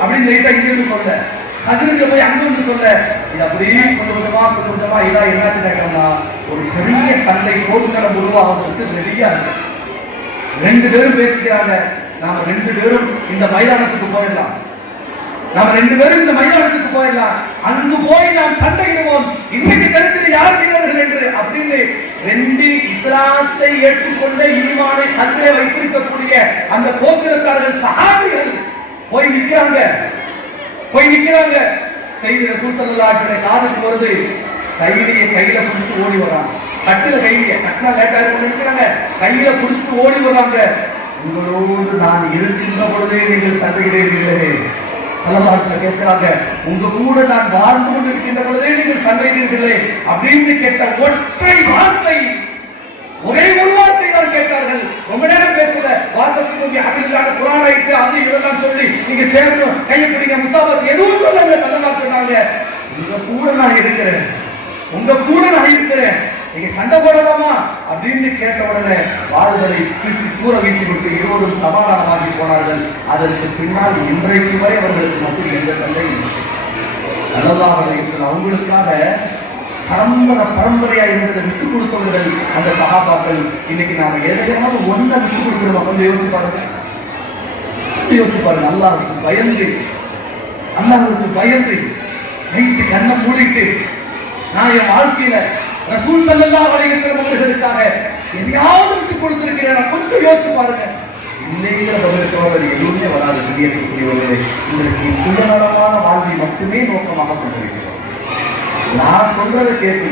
அப்படின்னு லைட்டா இங்கிருந்து சொல்ல, ஹதரத்துல போய் அங்கிருந்து சொல்ல, இது அப்படியே கொஞ்சம் கொஞ்சமா இதா என்னாச்சு கேட்டோம்னா ஒரு பெரிய சண்டை போர்க்களம் உருவாவதற்கு ரெடியா இருக்கு. 2 பேரும் பேசிக்கிறாங்க, நாம 2 பேரும் இந்த மைதானத்துக்கு போயிடலாம், நாம 2 பேரும் இந்த மைதானத்துக்கு போயிடலாம், அங்கு போய் நாம் சண்டையிடுவோம், இன்னைக்கு கருத்தில் யார் வீரர்கள் என்று அப்படின்னு 2 இஸ்லாத்தை ஏற்றுக்கொண்ட ஈமானை கல்வியை வைத்திருக்கக்கூடிய அந்த கோத்திரக்காரர்கள் சஹாபிகள் போய் நிற்கிறாங்க. செய்தி ரசூல் ஸல்லல்லாஹு அலைஹி வஸல்லம் காதுக்கு வருது. கையில புடிச்சிட்டு ஓடி வராங்க. கட்டுல கட்டினா லேட்டா நினைச்சாங்க, கையில புடிச்சிட்டு ஓடி வராங்க. உங்களோடு நான் இருக்கின்ற பொழுதே நீங்கள் சண்டையிடுகிறீர்களே. ஸல்லல்லாஹு அலைஹி வஸல்லம் கேட்கிறாங்க, உங்க கூட நான் வாழ்ந்து கொண்டு இருக்கின்ற பொழுதே நீங்கள் சண்டையிடுகிறீர்களே அப்படின்னு கேட்ட ஒற்றை வார்த்தை, ஒரே ஒரு வார்த்தை தான் கேட்டார்கள். ரொம்ப நேரம் பேசல, வார்த்தை சொல்லி அபிலான குர்ஆனைக்கு அது இதெல்லாம் சொல்லி நீங்க சேரணும், கையை பிடிங்க, முசாபத் எதுவும் சொல்லல. ஸல்லல்லாஹு சொன்னாங்க, உங்க கூட நான் இருக்கிறேன், நீங்க சண்டை போடலாமா அப்படின்னு கேட்ட உடனே வாள்களை தூர வீசிவிட்டு இருவரும் சமாதானமாகி போனார்கள். அதற்கு பின்னால் இன்றைக்கு வரை அவர்களுக்கு மத்தியில் எந்த சண்டையும் இல்லை. ஸல்லல்லாஹு அலைஹி வஸல்லம் அவங்களுக்காக பரம்பரையா இருந்ததை விட்டுக் கொடுத்தவர்கள் அந்த சஹாபாக்கள். இன்னைக்கு நாம எதையாவது ஒன்றை விட்டுக் கொடுக்கிறோம். கொஞ்சம் யோசிச்சு பாருங்க. அல்லாஹ்வுக்கு பயந்து நைட்டு கண்ணை மூடிட்டு நான் என் வாழ்க்கையில ரசூல் ஸல்லல்லாஹு அலைஹி வஸல்லம் அவர்களுக்காக எதையாவது விட்டுக் கொடுத்திருக்கிறேன். கொஞ்சம் யோசிச்சு பாருங்க. இல்லைங்கிற பதிலுக்கு எதுவுமே வராது. புரியக்கூடியவர்களே, இன்றைக்கு சுயநலமான வாழ்வை மட்டுமே நோக்கமாக கொண்டிருக்கிறோம். நான் சொல்றதை கேட்டு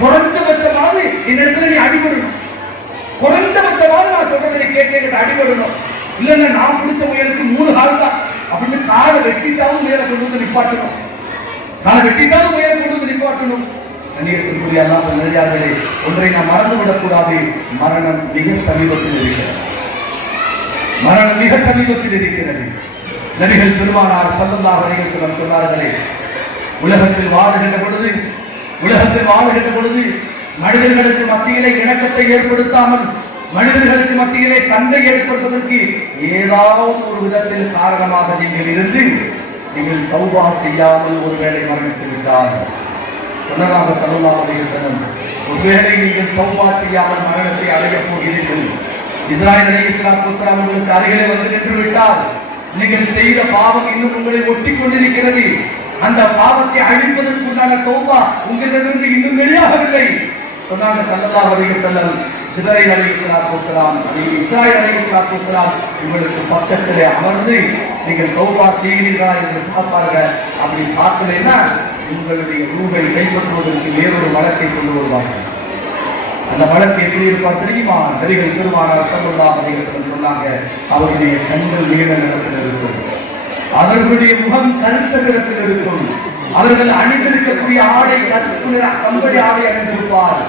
குறைஞ்சபட்சமாவது இந்த இடத்துல நீ அடிபடணும். குறைஞ்சபட்சமாவது நான் சொல்றதை கேட்டு அடிபடணும். இல்லைன்னா நான் பிடிச்ச முயலுக்கு 3 கால் தான் அப்படின்னு காலை வெட்டிட்டாலும் முயலை கொண்டு வந்து நிப்பாட்டணும். கண்ணியத்திற்குரிய அல்லாஹ் நல்லடியார்களே, ஒன்றை நாம் மறந்து விடக்கூடாது. மரணம் மிக சமீபத்தில் இருக்கிறது. நபிகள் பெருமானார் ஸல்லல்லாஹு அலைஹி வஸல்லம் சொன்னார்களே, உலகத்தில் வாழுகின்ற பொழுது மனிதர்களுக்கு மத்தியிலே இணக்கத்தை ஏற்படுத்தாமல், மனிதர்களுக்கு மத்தியிலே சண்டை ஏற்படுவதற்கு ஏதாவது ஒரு விதத்தில் காரணமாக நீங்கள் இருந்து நீங்கள் தௌபா செய்யாமல் ஒருவேளை மரணித்து விட்டார் சொன்னதாக ஸல்லல்லாஹு அலைஹி வஸல்லம். ஒருவேளை நீங்கள் தௌபா செய்யாமல் மரணத்தை அடையப் போகிறீர்கள். இஸ்ராயீல் அலைஹிஸ்ஸலாத்து வஸ்ஸலாம் உங்களுக்கு அருகிலே வந்து நின்று விட்டார். நீங்கள் செய்த பாவம் இன்னும் உங்களை ஒட்டி கொண்டிருக்கிறது. அந்த பாவத்தை அழிப்பதற்குண்டான தௌபா உங்களிடமிருந்து இன்னும் வெளியாகவில்லை சொன்னாங்க ஸல்லல்லாஹு அலைஹி வஸல்லம். ஜிப்ரீல் அலைஹிஸ்ஸலாத்து வஸ்ஸலாம், இஸ்ராயீல் அலைஹிஸ்ஸலாத்து வஸ்ஸலாம் உங்களுக்கு பக்கத்திலே அமர்ந்து நீங்கள் தௌபா செய்கிறீர்களா என்று பார்ப்பார்கள். அப்படி பார்க்கலைன்னா உங்களுடைய ரூஹை கைப்பற்றுவதற்கு வேறொரு வழக்கை கொண்டு வருவார்கள். அந்த வழக்கு எப்படி இருப்பார் தெரியுமா? நபிகள் பெருமானார் ஸல்லல்லாஹு அலைஹி வஸல்லம் சொன்னாங்க, அவருடைய கண்கள் நீல நிறத்தில் இருக்கும், அவர்களுடைய முகம் கருத்த நிறத்தில் இருக்கும், அவர்கள் அணிந்திருக்கக்கூடிய ஆடை கருப்பு நிற கம்பளி ஆடை அணிந்திருப்பார்,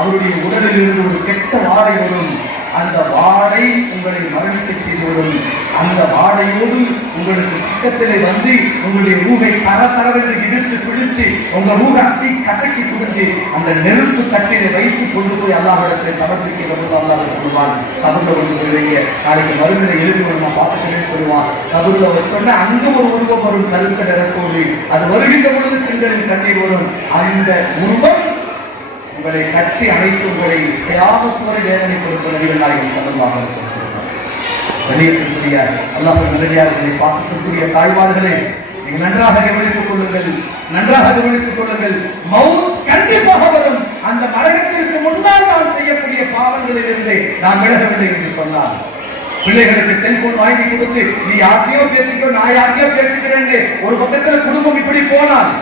அவருடைய உடலில் இருந்து ஒரு கெட்ட வாடை வரும், அந்த வாடை உங்களை மரணிக்க செய்துவிடும். அந்த வாடையோடு உங்களுக்கு பக்கத்திலே வந்து உங்களுடைய ரூகை தரவென்று இழுத்து பிடிச்சு உங்க ரூக அத்தி கசக்கி பிடிச்சு அந்த நெருப்பு தட்டினை வைத்து கொண்டு போய் அல்லாஹ்விடத்தை சமர்ப்பிக்க வந்து அல்லாஹ் சொல்லுவான். கபூர்ல கொண்டு போயிருங்க, நாளைக்கு மறுநிலை எழுதி வரும், நான் பார்த்துக்கிறேன்னு சொல்லுவான். கபூர்ல சொன்ன அங்கு ஒரு உருவம் வரும், கருத்த நிறப்போது, அது வருகின்ற பொழுது பெண்களின் கண்ணீர் வரும். அந்த உருவம் உங்களை கட்டி அணைத்து உங்களை கியாமத் வரை வேதனை கொடுத்த நபிகள் நாயகம் ஸல்லல்லாஹு அலைஹி வஸல்லம். கண்ணியத்திற்குரிய அல்லாஹ்வின் நல்லடியார்களே, பாசத்திற்குரிய தாய்மார்களே, நீங்கள் நன்றாக கவனித்துக் கொள்ளுங்கள். மௌத் கண்டிப்பாக வரும். அந்த மரணத்திற்கு முன்னால் நாம் செய்யக்கூடிய பாவங்களில் இருந்து நாம் விலகவில்லை என்று சொன்னார். பிள்ளைகளுக்கு செல்போன் வாங்கி கொடுத்து நீ யார்கிட்டயோ பேசிக்கிறோம், நான் யார்கிட்டயோ பேசிக்கிறேன், ஒரு பக்கத்துல குடும்பம் இப்படி போனால்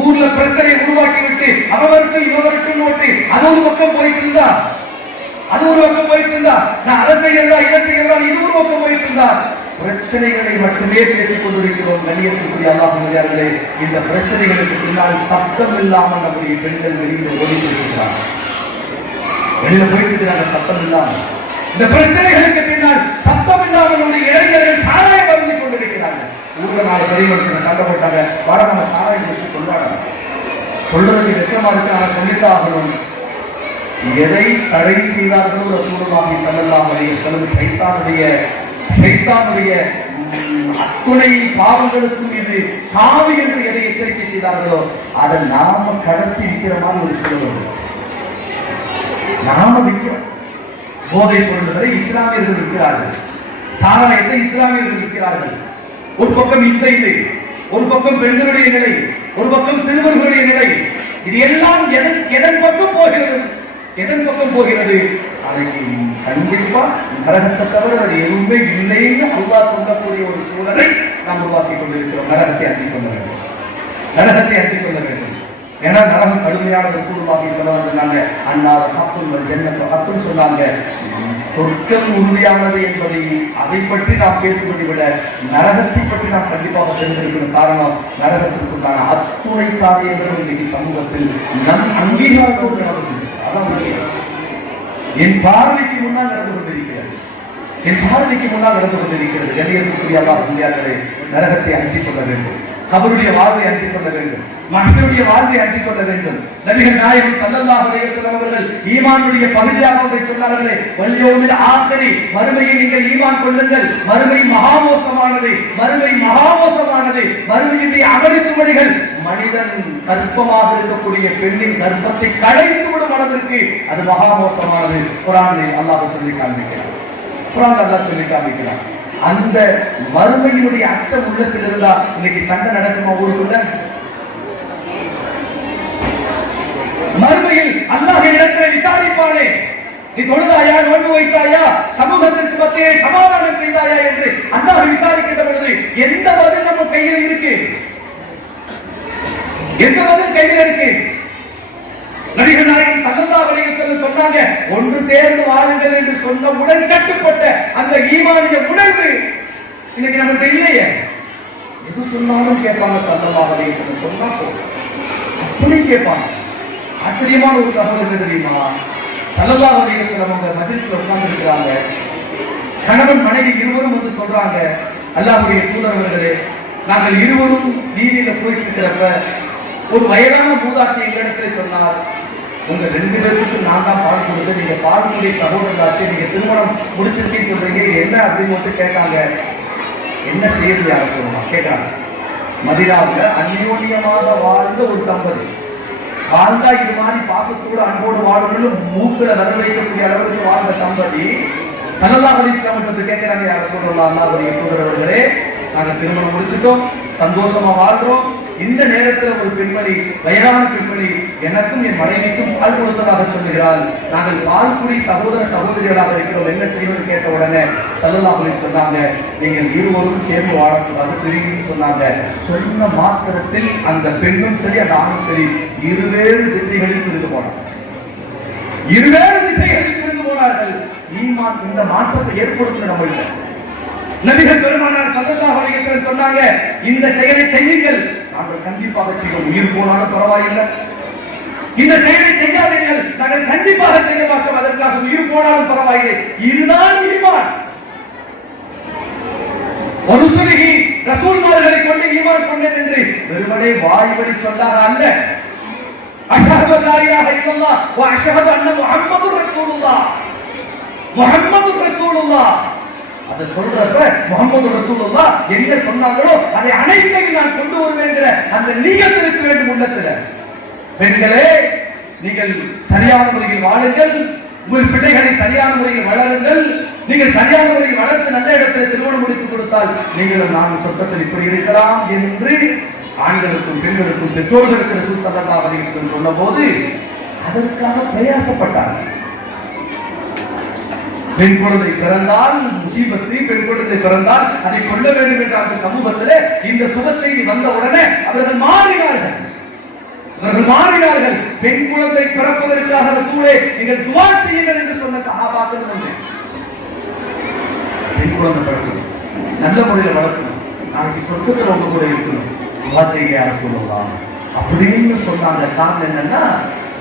ஊர்ல பிரச்சனை உருவாக்கி விட்டு அவருக்கு இவருக்கு நோட்டு அது ஒரு பக்கம் போயிட்டு இருந்தா, நான் அதை செய்யறதா இதை செய்யறதா இது ஒரு பக்கம் போயிட்டு இருந்தா, பிரச்சனைகளை மட்டுமே பேசிக் கொண்டிருக்கிறோம். கண்ணியத்திற்குரிய அல்லாஹ்விலே இந்த பிரச்சனைகளுக்கு பின்னால் சத்தம் இல்லாமல் நம்முடைய பெண்கள் வெளியில் ஓடிட்டு இருக்கிறார்கள். வெளியில போயிட்டு இருக்கிறாங்க சத்தம் இல்லாமல். இந்த பிரச்சனைகளுக்கு பின்னால் சத்தம் இல்லாமல் நம்முடைய இளைஞர்கள் சாராயம் பருந்தி கொண்டிருக்கிறார்கள். ஊர்ல 4 பெரியவர் சண்டை போட்டாங்க, வாட நம்ம சாராயம் வச்சு கொண்டாடணும். சொல்றதுக்கு வெட்கமா இருக்கு, ஆனா சொல்லித்தான் ஆகணும். எதை தடை செய்தார்களோ ரசூலுல்லாஹி ஸல்லல்லாஹு அலைஹி வஸல்லம் ஷைத்தானுடைய அத்துணை பாவங்களுக்கும் இது சாவி என்று எதை எச்சரிக்கை செய்தார்களோ அதை நாம கடத்தி விற்கிற மாதிரி ஒரு சூழல் வந்துச்சு. நாம விற்கிறோம். போதைப் பொருள்களை இஸ்லாமியர்கள் விற்கிறார்கள், சாராயத்தை இஸ்லாமியர்கள் விற்கிறார்கள். ஒரு பக்கம் இது, ஒரு பக்கம் பெண்களுடைய நிலை, ஒரு பக்கம் சிறுவர்களுடைய நிலை. இது எல்லாம் எதன் பக்கம் போகிறது? எதன் பக்கம் போகிறது? அன்னைக்கு கண்டிப்பா நரகத்தை தவிர அது எதுவுமே இல்லைன்னு அல்லாஹ் சொல்லக்கூடிய ஒரு சூழலை நாம் உருவாக்கி கொண்டிருக்கிறோம். நரகத்தை அஞ்சிக் கொள்ள வேண்டும், நரகத்தை அஞ்சிக் கொள்ள வேண்டும். ஏன்னா நரகம் கடுமையான ரசூலுல்லாஹி ஸல்லல்லாஹு அலைஹி வஸல்லம் சொன்னாங்க, அன்னார் ஹக்குன் வல் ஜன்னத்து ஹக்குன் சொன்னாங்க. சொர்க்கம் உறுதியானது என்பதை அதை பற்றி நாம் பேசுவதை விட நரகத்தை பற்றி நாம் கண்டிப்பாக தெரிந்திருக்கணும். காரணம், நரகத்திற்குண்டான அத்துணை காரியங்களும் இன்னைக்கு சமூகத்தில் நம் அங்கீகாரத்தோடு நடந்தது. அதான் விஷயம். என் பார்வைக்கு முன்னால் நடந்து கொண்டிருக்கிறது, என் பார்வைக்கு முன்னால் நடந்து கொண்டிருக்கிறது. கண்ணியத்திற்குரிய அல்லாஹ்விலே நரகத்தை அஞ்சிக் கொள்ள வேண்டும், கபருடைய வாழ்வை அஞ்சிக் கொள்ள வேண்டும், மஹ்ஷருடைய வாழ்வை அஞ்சிக் கொள்ள வேண்டும். நபிகள் நாயகம் ஸல்லல்லாஹு அலைஹி வஸல்லம் அவர்கள் ஈமானுடைய பகுதியாக ஒன்றை சொன்னார்களே, வல்யௌமில் ஆகிரி, மறுமையில் நீங்கள் ஈமான் கொள்ளுங்கள், மறுமை மகாமோசமானது, மறுமை மகாமோசமானது. மறுமையினுடைய அமளித்துமணிகள் மனிதன் கர்ப்பமாக இருக்கக்கூடிய பெண்ணின் கர்ப்பத்தை களைத்து விடும் அளவிற்கு அது மகாமோசமானது. குர்ஆனில் அல்லாஹ் சொல்லி காண்பிக்கிறார், குர்ஆன் அல்லாஹ் சொல்லி காண்பிக்கிறார். அந்த மறுமையினுடைய அச்சம் உள்ளத்தில் இருந்தா இன்னைக்கு சண்டை நடக்குமா ஊருக்குள்ள? மறுமையில் அல்லாஹ் இடத்தில் விசாரிப்பானே, நீ தொழுதாயா, நோன்பு வைத்தாயா, சமூகத்திற்கு மத்தியே சமாதானம் செய்தாயா என்று அல்லாஹ் விசாரிக்கின்ற பொழுது எந்த பதில் நம்ம கையில் இருக்கு? எந்த பதில் கையில் இருக்கு? நபிகள் நாயகம் ஸல்லல்லாஹு அலைஹி வஸல்லம் சொன்னாங்க, ஒன்று சேர்ந்து வாழுங்கள் என்று சொன்ன உடன் கட்டுப்பட்ட அந்த ஈமானிய உணர்வு இன்னைக்கு நமக்கு இல்லையே. எது சொன்னாலும் கேட்பாங்க. ஸல்லல்லாஹு அலைஹி வஸல்லம் சொன்னா போதும், அப்படி கேட்பாங்க. ஆச்சரியமான ஒரு தகவல் என்ன தெரியுமா? ஸல்லல்லாஹு அலைஹி வஸல்லம் அவங்க மஜ்லிஸ்ல உட்கார்ந்து இருக்கிறாங்க. கணவன் மனைவி இருவரும் வந்து சொல்றாங்க, அல்லாஹ்வுடைய தூதர் அவர்களே, நாங்கள் இருவரும் வீதியில போயிட்டு இருக்கிறப்ப ஒரு வயதான மூதாட்டி எங்களிடத்துல சொன்னார், உங்க 2 பேருக்கு நான் தான் பால் கொடுத்து, நீங்க பால்முடைய சகோதரராச்சு, நீங்க திருமணம் முடிச்சிருக்கீன்னு சொல்றீங்க, என்ன அப்படின்னு வந்து கேட்டாங்க. என்ன செய்யறது யார சொல்லுமா கேட்டாங்க. மதீனாவுல அந்யோன்யமாக வாழ்ந்த ஒரு தம்பதி, வாழ்ந்தா இது மாதிரி பாசத்தோடு அன்போடு வாழணும்னு மூக்கில வர வைக்கக்கூடிய அளவுக்கு வாழ்ந்த தம்பதி ஸல்லல்லாஹு அலைஹி வஸல்லம் கேட்கிறாங்க, யார சொல்லலாம், அல்லாஹ்வுடைய தூதர் அவர்களே, நாங்க திருமணம் முடிச்சுட்டோம், சந்தோஷமா வாழ்றோம். இந்த நேரத்தில் ஒரு பெண்மணி, வயதான பெண்மணி, எனக்கும் என் மனைவிக்கும் பால் கொடுத்ததாக சொல்லுகிறாள். நாங்கள் பால்குடி சகோதர சகோதரிகளாக இருக்கிறோம், என்ன செய்வது கேட்ட உடனே ஸல்லல்லாஹு அலைஹி சொன்னாங்க, நீங்கள் இருவரும் சேர்ந்து வாழக்கூடாது, பிரிவுன்னு சொன்னாங்க. சொன்ன மாத்திரத்தில் அந்த பெண்ணும் சரி அந்த ஆணும் சரி இருவேறு திசைகளில் பிரிந்து போனார்கள், இருவேறு திசைகளில் பிரிந்து போனார்கள். ஈமான் இந்த மாற்றத்தை ஏற்படுத்த நம்ம இல்லை. நபிகள் பெருமானார் ஸல்லல்லாஹு அலைஹி வஸல்லம் சொன்னாங்க, இந்த செயலை செய்யுங்கள், நாங்கள் கண்டிப்பாக செய்வோம், உயிர் போனாலும் பரவாயில்லை. இந்த செயலை செய்யாதீர்கள், நாங்கள் கண்டிப்பாக செய்ய மாட்டோம், அதற்காக உயிர் போனாலும் பரவாயில்லை. இதுதான் ஈமான். ஒரு சுருகி ரசூல்மார்களை கொண்டு ஈமான் கொண்டேன் என்று வெறுமனே வாய் வழி சொல்லாத அல்ல. அஷ்ஹது அல்லா இலாஹ இல்லல்லாஹ் வ அஷ்ஹது அன்ன முஹம்மதுர் ரசூலுல்லாஹ், முஹம்மதுர் ரசூலுல்லாஹ் அதை சொல்றப்ப முஹம்மது ரசூலுல்லாஹ் என்ன சொன்னாங்களோ அதை அனைத்தையும் நான் கொண்டு வருவேங்கிற அந்த நீயத்தில் இருக்க வேண்டும் உள்ளத்துல. பெண்களே, நீங்கள் சரியான முறையில் வாழுங்கள், உங்கள் பிள்ளைகளை சரியான முறையில் வளருங்கள். நீங்கள் சரியான முறையில் வளர்த்து நல்ல இடத்துல திருமணம் முடித்து கொடுத்தால் நீங்களும் நான் சொர்க்கத்தில் இப்படி இருக்கலாம் என்று ஆண்களுக்கும் பெண்களுக்கும் பெற்றோர்களுக்கு ரசூல் ஸல்லல்லாஹு அலைஹி வஸல்லம் சொன்ன போது அதற்காக பிரயாசப்பட்டார்கள். பெண் குழந்தை பிறந்தால் முசீபத்து, பெண் குழந்தை பிறந்தால் அதை கொள்ள வேண்டும் என்ற அந்த சமூகத்திலே இந்த சுப செய்தி வந்த உடனே அவர்கள் மாறினார்கள். பெண் குழந்தை பிறப்பதற்காக ரசூலே நீங்கள் துஆ செய்யுங்கள் என்று சொன்ன சஹாபாக்கள் வந்து பெண் குழந்தை பிறக்கும் நல்ல முறையில் வளர்க்கணும், நாளைக்கு சொர்க்கத்தில் உங்க கூட இருக்கணும், செய்கையாக சொல்லலாம் அப்படின்னு சொன்னாங்க. காரணம் என்னன்னா,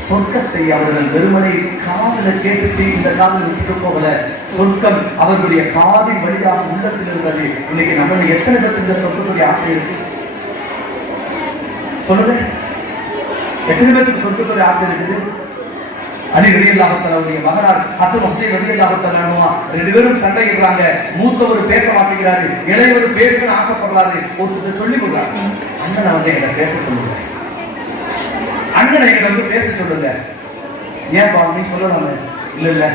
சொர்க்கத்தை அவர்கள் வெறுமனை காதில் கேட்டுட்டு இந்த காதில் விட்டு போகல, சொர்க்கம் அவர்களுடைய காதின் வழியாக உள்ளத்தில் இருந்தது. இன்னைக்கு நம்ம எத்தனை பேருக்கு இந்த சொர்க்கத்துடைய ஆசை இருக்கு சொல்லுங்க? எத்தனை பேருக்கு சொர்க்கத்துடைய ஆசை இருக்குது? அலி ரலியல்லாஹு தஆலாவுடைய மகனார் ஹசன் ஹுசைன் ரலியல்லாஹு தஆலா ரெண்டு பேரும் சண்டையிடுறாங்க. மூத்தவர் பேச மாட்டேங்கிறாரு, இளையவர் பேசணும்னு ஆசைப்படுறாரு. ஒருத்தர் சொல்லி கொடுறாரு, அண்ணனை வந்து எங்களை பேச சொல்லுங்க, அண்ணனை எங்களை வந்து பேச சொல்லுங்க. ஏன்பா நீ சொல்லலாமே? இல்ல இல்ல,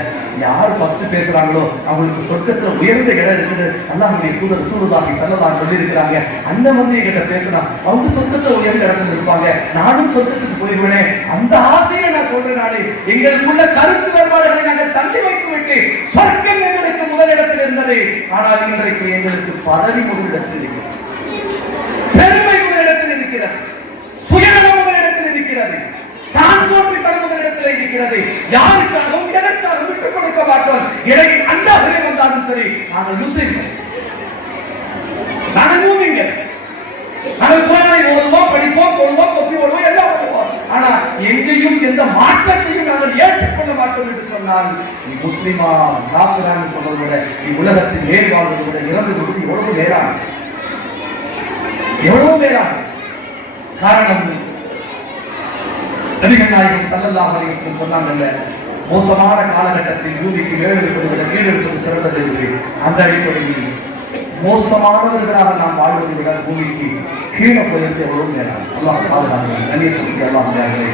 யார் ஃபர்ஸ்ட் பேசுறாங்களோ அவங்களுக்கு சொர்க்கத்துல உயர்ந்த இடம் இருக்குது, அல்லாஹ்வுடைய தூதர் ரசூலுல்லாஹி ஸல்லல்லாஹு அலைஹி சொல்லி இருக்கிறாங்க. அந்த மாதிரி என்கிட்ட பேசலாம், அவங்க சொர்க்கத்துல உயர்ந்த இடத்துல இருப்பாங்க, நானும் சொர்க்கத்துக்கு போயிடுவேன். அந்த ஆசையை நான் சொல்றேன். நாளை எங்களுக்குள்ள கருத்து வேறுபாடுகளை நாங்கள் தள்ளி வைத்து விட்டு சொர்க்கம் எங்களுக்கு முதலிடத்தில் இருந்தது. ஆனால் இன்றைக்கு எங்களுக்கு பதவி முதலிடத்தில் இருக்கிறது, பெருமை முதலிடத்தில் இருக்கிறது, சுயநலம் முதலிடத்தில் இருக்கிறது, தான் போற்றி தலைமுறையிடத்தில் இருக்கிறது. யாருக்காகவும் எதற்காகவும் விட்டுக் கொடுக்க மாட்டோம். இடையே அல்லாஹ்வே வந்தாலும் சரி, நாங்கள் முஸ்லிம்கள், நாங்கள் மூமின்கள், நாங்கள் குர்ஆனை ஓதுவோம், படிப்போம், தொழுவோம், தொப்பி ஓடுவோம், எல்லாம் பண்ணுவோம். ஆனா எங்கேயும் எந்த மாற்றத்தையும் நாங்கள் ஏற்றுக்கொள்ள மாட்டோம் என்று சொன்னால், நீ முஸ்லிமா காபிரான்னு சொல்றதை விட, நீ உலகத்தில் மேல் வாழ்வதை விட இறந்து கொடுத்து எவ்வளவு மேலான, எவ்வளவு மேலான. காரணம், நபிகள் நாயகம் ஸல்லல்லாஹு அலைஹி வஸல்லம் சொன்னாங்கல்ல, மோசமான காலகட்டத்தில் பூமிக்கு மேல் இருப்பதை விட கீழ் இருப்பது சிறந்தது என்று. அந்த அடிப்படையில் மோசமானவர்களாக நாம் வாழ்வதை விட பூமிக்கு கீழே போயிருக்கு எவ்வளவு நேரம். அல்லாஹ் பாதுகாக்கிறார். கண்ணியத்துக்கு அல்லாஹ் தேவை.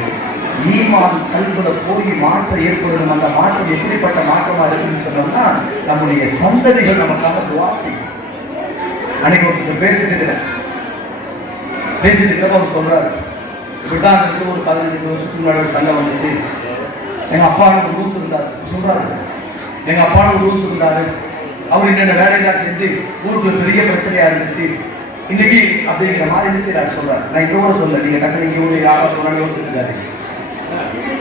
ஈமான் கல்வில போய் மாற்றம் ஏற்படும். அந்த மாற்றம் எப்படிப்பட்ட மாற்றமா இருக்குன்னு சொன்னோம்னா, நம்முடைய சந்ததிகள் நமக்காக துஆ செய்யும். அன்னைக்கு ஒருத்தர் பேசிட்டு அவர் சொல்றாரு, விட்டாங்களுக்கு ஒரு 15 வருஷத்துக்கு முன்னாடி ஒரு சண்டை வந்துச்சு. எங்க அப்பாவுக்கு ஒரு ரூல்ஸ் இருந்தாரு சொல்றாரு, எங்க அப்பாவுக்கு ஒரு ரூல்ஸ் இருந்தாரு, அவர் என்னென்ன வேலையெல்லாம் செஞ்சு ஊருக்குள்ள பெரிய பிரச்சனையா இருந்துச்சு. இன்னைக்கு அப்படிங்கிற மாதிரி இருந்துச்சு சொல்றாரு. நான் இதோட சொல்ல, நீங்க டக்குனு இங்க ஊர்ல யாரா சொன்னாலும் யோசிச்சுருக்காரு,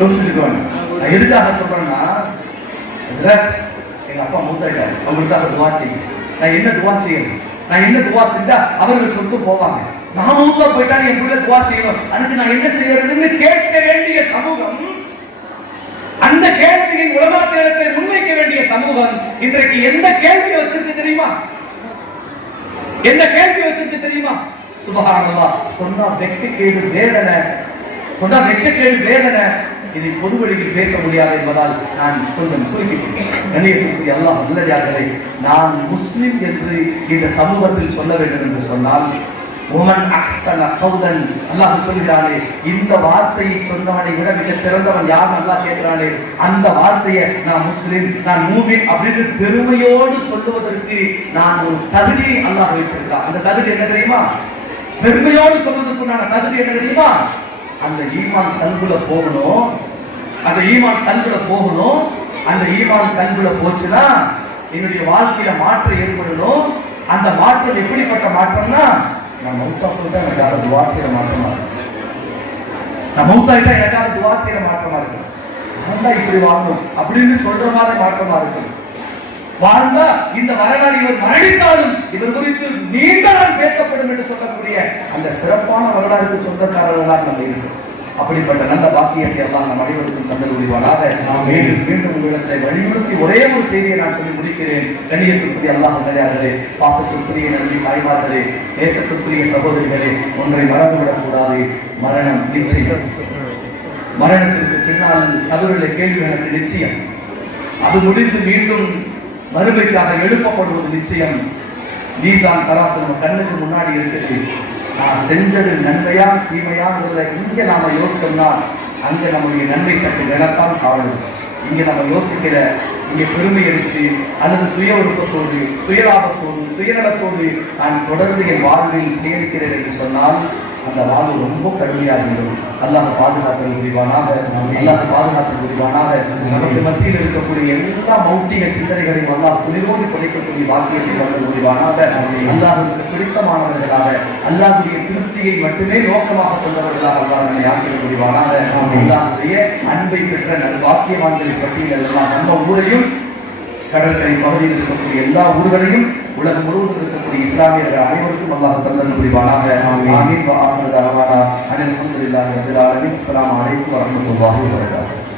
யோசிச்சுட்டு வாங்க. நான் எதுக்காக சொல்றேன்னா, எங்க அப்பா மூத்தாயிட்டாரு, அவங்களுக்காக துவா செய்யுங்க. நான் என்ன துவா செய்யணும்? நான் என்ன துவா செஞ்சா அவர்கள் சொத்து போவாங்க? நான் மூத்தா போயிட்டாலும் என் பிள்ளை துவா செய்யணும், அதுக்கு நான் என்ன செய்யறதுன்னு கேட்க வேண்டிய சமூகம், அந்த கேள்வியை உலகத்தை முன்வைக்க வேண்டிய சமூகம் இன்றைக்கு எந்த கேள்வியை வச்சிருக்கு தெரியுமா? எந்த கேள்வி வச்சிருக்கு தெரியுமா? சுபஹானல்லாஹ். சொன்னா வெட்கக்கேடு வேதனை, சொன்னா வெட்கக்கேடு வேதனை. இதை பொதுவெளியில் பேச முடியாது என்பதால் நான் கொஞ்சம் சுருக்கி அல்லாஹ் நல்லடியார்களே, நான் முஸ்லிம் என்று இந்த சமூகத்தில் சொல்ல வேண்டும் என்று சொன்னால், உமன் அஹ்ஸன கௌலன், அல்லாஹ் சொல்கிறானே, இந்த வார்த்தையை சொன்னவனை விட மிகச் சிறந்தவன் யார்? அல்லாஹ் கேட்கிறானே, அந்த வார்த்தையை நான் முஸ்லிம், நான் மூமின் அப்படின்னு பெருமையோடு சொல்லுவதற்கு நான் ஒரு தகுதியை அல்லாஹ் வச்சிருக்கான். அந்த தகுதி என்ன தெரியுமா? பெருமையோடு சொல்வதற்குண்டான தகுதி என்ன தெரியுமா? அந்த ஈமான் கல்புல போகணும், அந்த ஈமான் கல்புல போகணும். அந்த ஈமான் கல்புல போச்சுன்னா என்னுடைய வாழ்க்கையில மாற்றம் ஏற்படணும். அந்த மாற்றம் எப்படிப்பட்ட மாற்றம்னா, நான் மௌத்தா போயிட்டா எனக்காக துவா செய்யற மாற்றமா இருக்கு. நான் மௌத்தாயிட்டா எனக்காக துவா செய்யற மாற்றமா இருக்கு. வாழ்ந்தா இப்படி வாங்கணும் அப்படின்னு சொல்ற மாதிரி மாற்றமா இருக்கு. வாழ்ந்தா இந்த வரலாறு இவர் மரணித்தாலும் இவர் குறித்து நீண்ட நாள் பேசப்படும் என்று சொல்லக்கூடிய அந்த சிறப்பான வரலாறுக்கு சொந்தக்காரர்களாக நம்ம இருக்கோம். அப்படிப்பட்ட நல்ல பாக்கியத்தை எல்லாம் நம் அனைவருக்கும் தந்தல் உரிவானாக. நாம் மீண்டும் உங்களை வலியுறுத்தி ஒரே ஒரு செய்தியை நான் சொல்லி முடிக்கிறேன். கண்ணியத்திற்குரிய அல்லாஹ் நல்லடியார்களே, பாசத்திற்குரிய நன்றி தாய்மார்களே, தேசத்திற்குரிய சகோதரிகளே, ஒன்றை மறந்துவிடக் கூடாது. மரணம் நிச்சயம். மரணத்திற்கு பின்னால் கபரிலே கேள்வி எனக்கு நிச்சயம். அது முடிந்து மீண்டும் மறுமைக்காக எழுப்பப்படுவது நிச்சயம். நீதான் கலாசனம் கண்ணுக்கு முன்னாடி இருக்குது. நான் செஞ்சது நன்மையா தீமையாங்கிறத இங்க நாம யோசிச்சோம்னா, அங்க நம்முடைய நன்மை கட்டு நிலத்தான் காவல். இங்க நம்ம யோசிக்கிற, இங்க பெருமை அடிச்சு அல்லது சுய விருப்பத்தோடு, சுயலாபத்தோடு, சுயநலத்தோடு நான் தொடர்ந்து என் வாழ்வில் பயணிக்கிறேன் என்று சொன்னால் அந்த வாழ்வு ரொம்ப கடுமையாக இருக்கும். அல்லாஹ் பாதுகாத்தல் புரிவானாக, அல்லாஹ் பாதுகாத்தல் புரிவானாக. நமக்கு மத்தியில் இருக்கக்கூடிய எல்லா மௌட்டிக சிந்தனைகளையும் அல்லாஹ் குளிரோடு குறைக்கக்கூடிய வாக்கியத்தை வந்து புரிவானாக. அல்லாஹ்வுக்கு பிடித்தமானவர்களாக, அல்லாஹ்வுடைய திருப்தியை மட்டுமே நோக்கமாக கொண்டவர்களாக அல்லாஹ் நம்மை ஆக்கிய புரிவானாக. அல்லாஹ்வுடைய அன்பை பெற்ற வாக்கியவான்களை பட்டியல் எல்லாம் நம்ம ஊரையும் கடற்கரை பகுதியில் இருக்கக்கூடிய எல்லா ஊர்களையும் உலகம் முழுவதும் இருக்கக்கூடிய இஸ்லாமியர்கள் அனைவருக்கும் அல்லாஹ் தந்தல் புரிவானாக. ஆமீன். வ ஆகிரு தஅவானா அனில் ஹம்துலில்லாஹி ரப்பில் ஆலமீன். அஸ்ஸலாமு அலைக்கும் வரஹ்மத்துல்லாஹி வபரகாத்துஹு.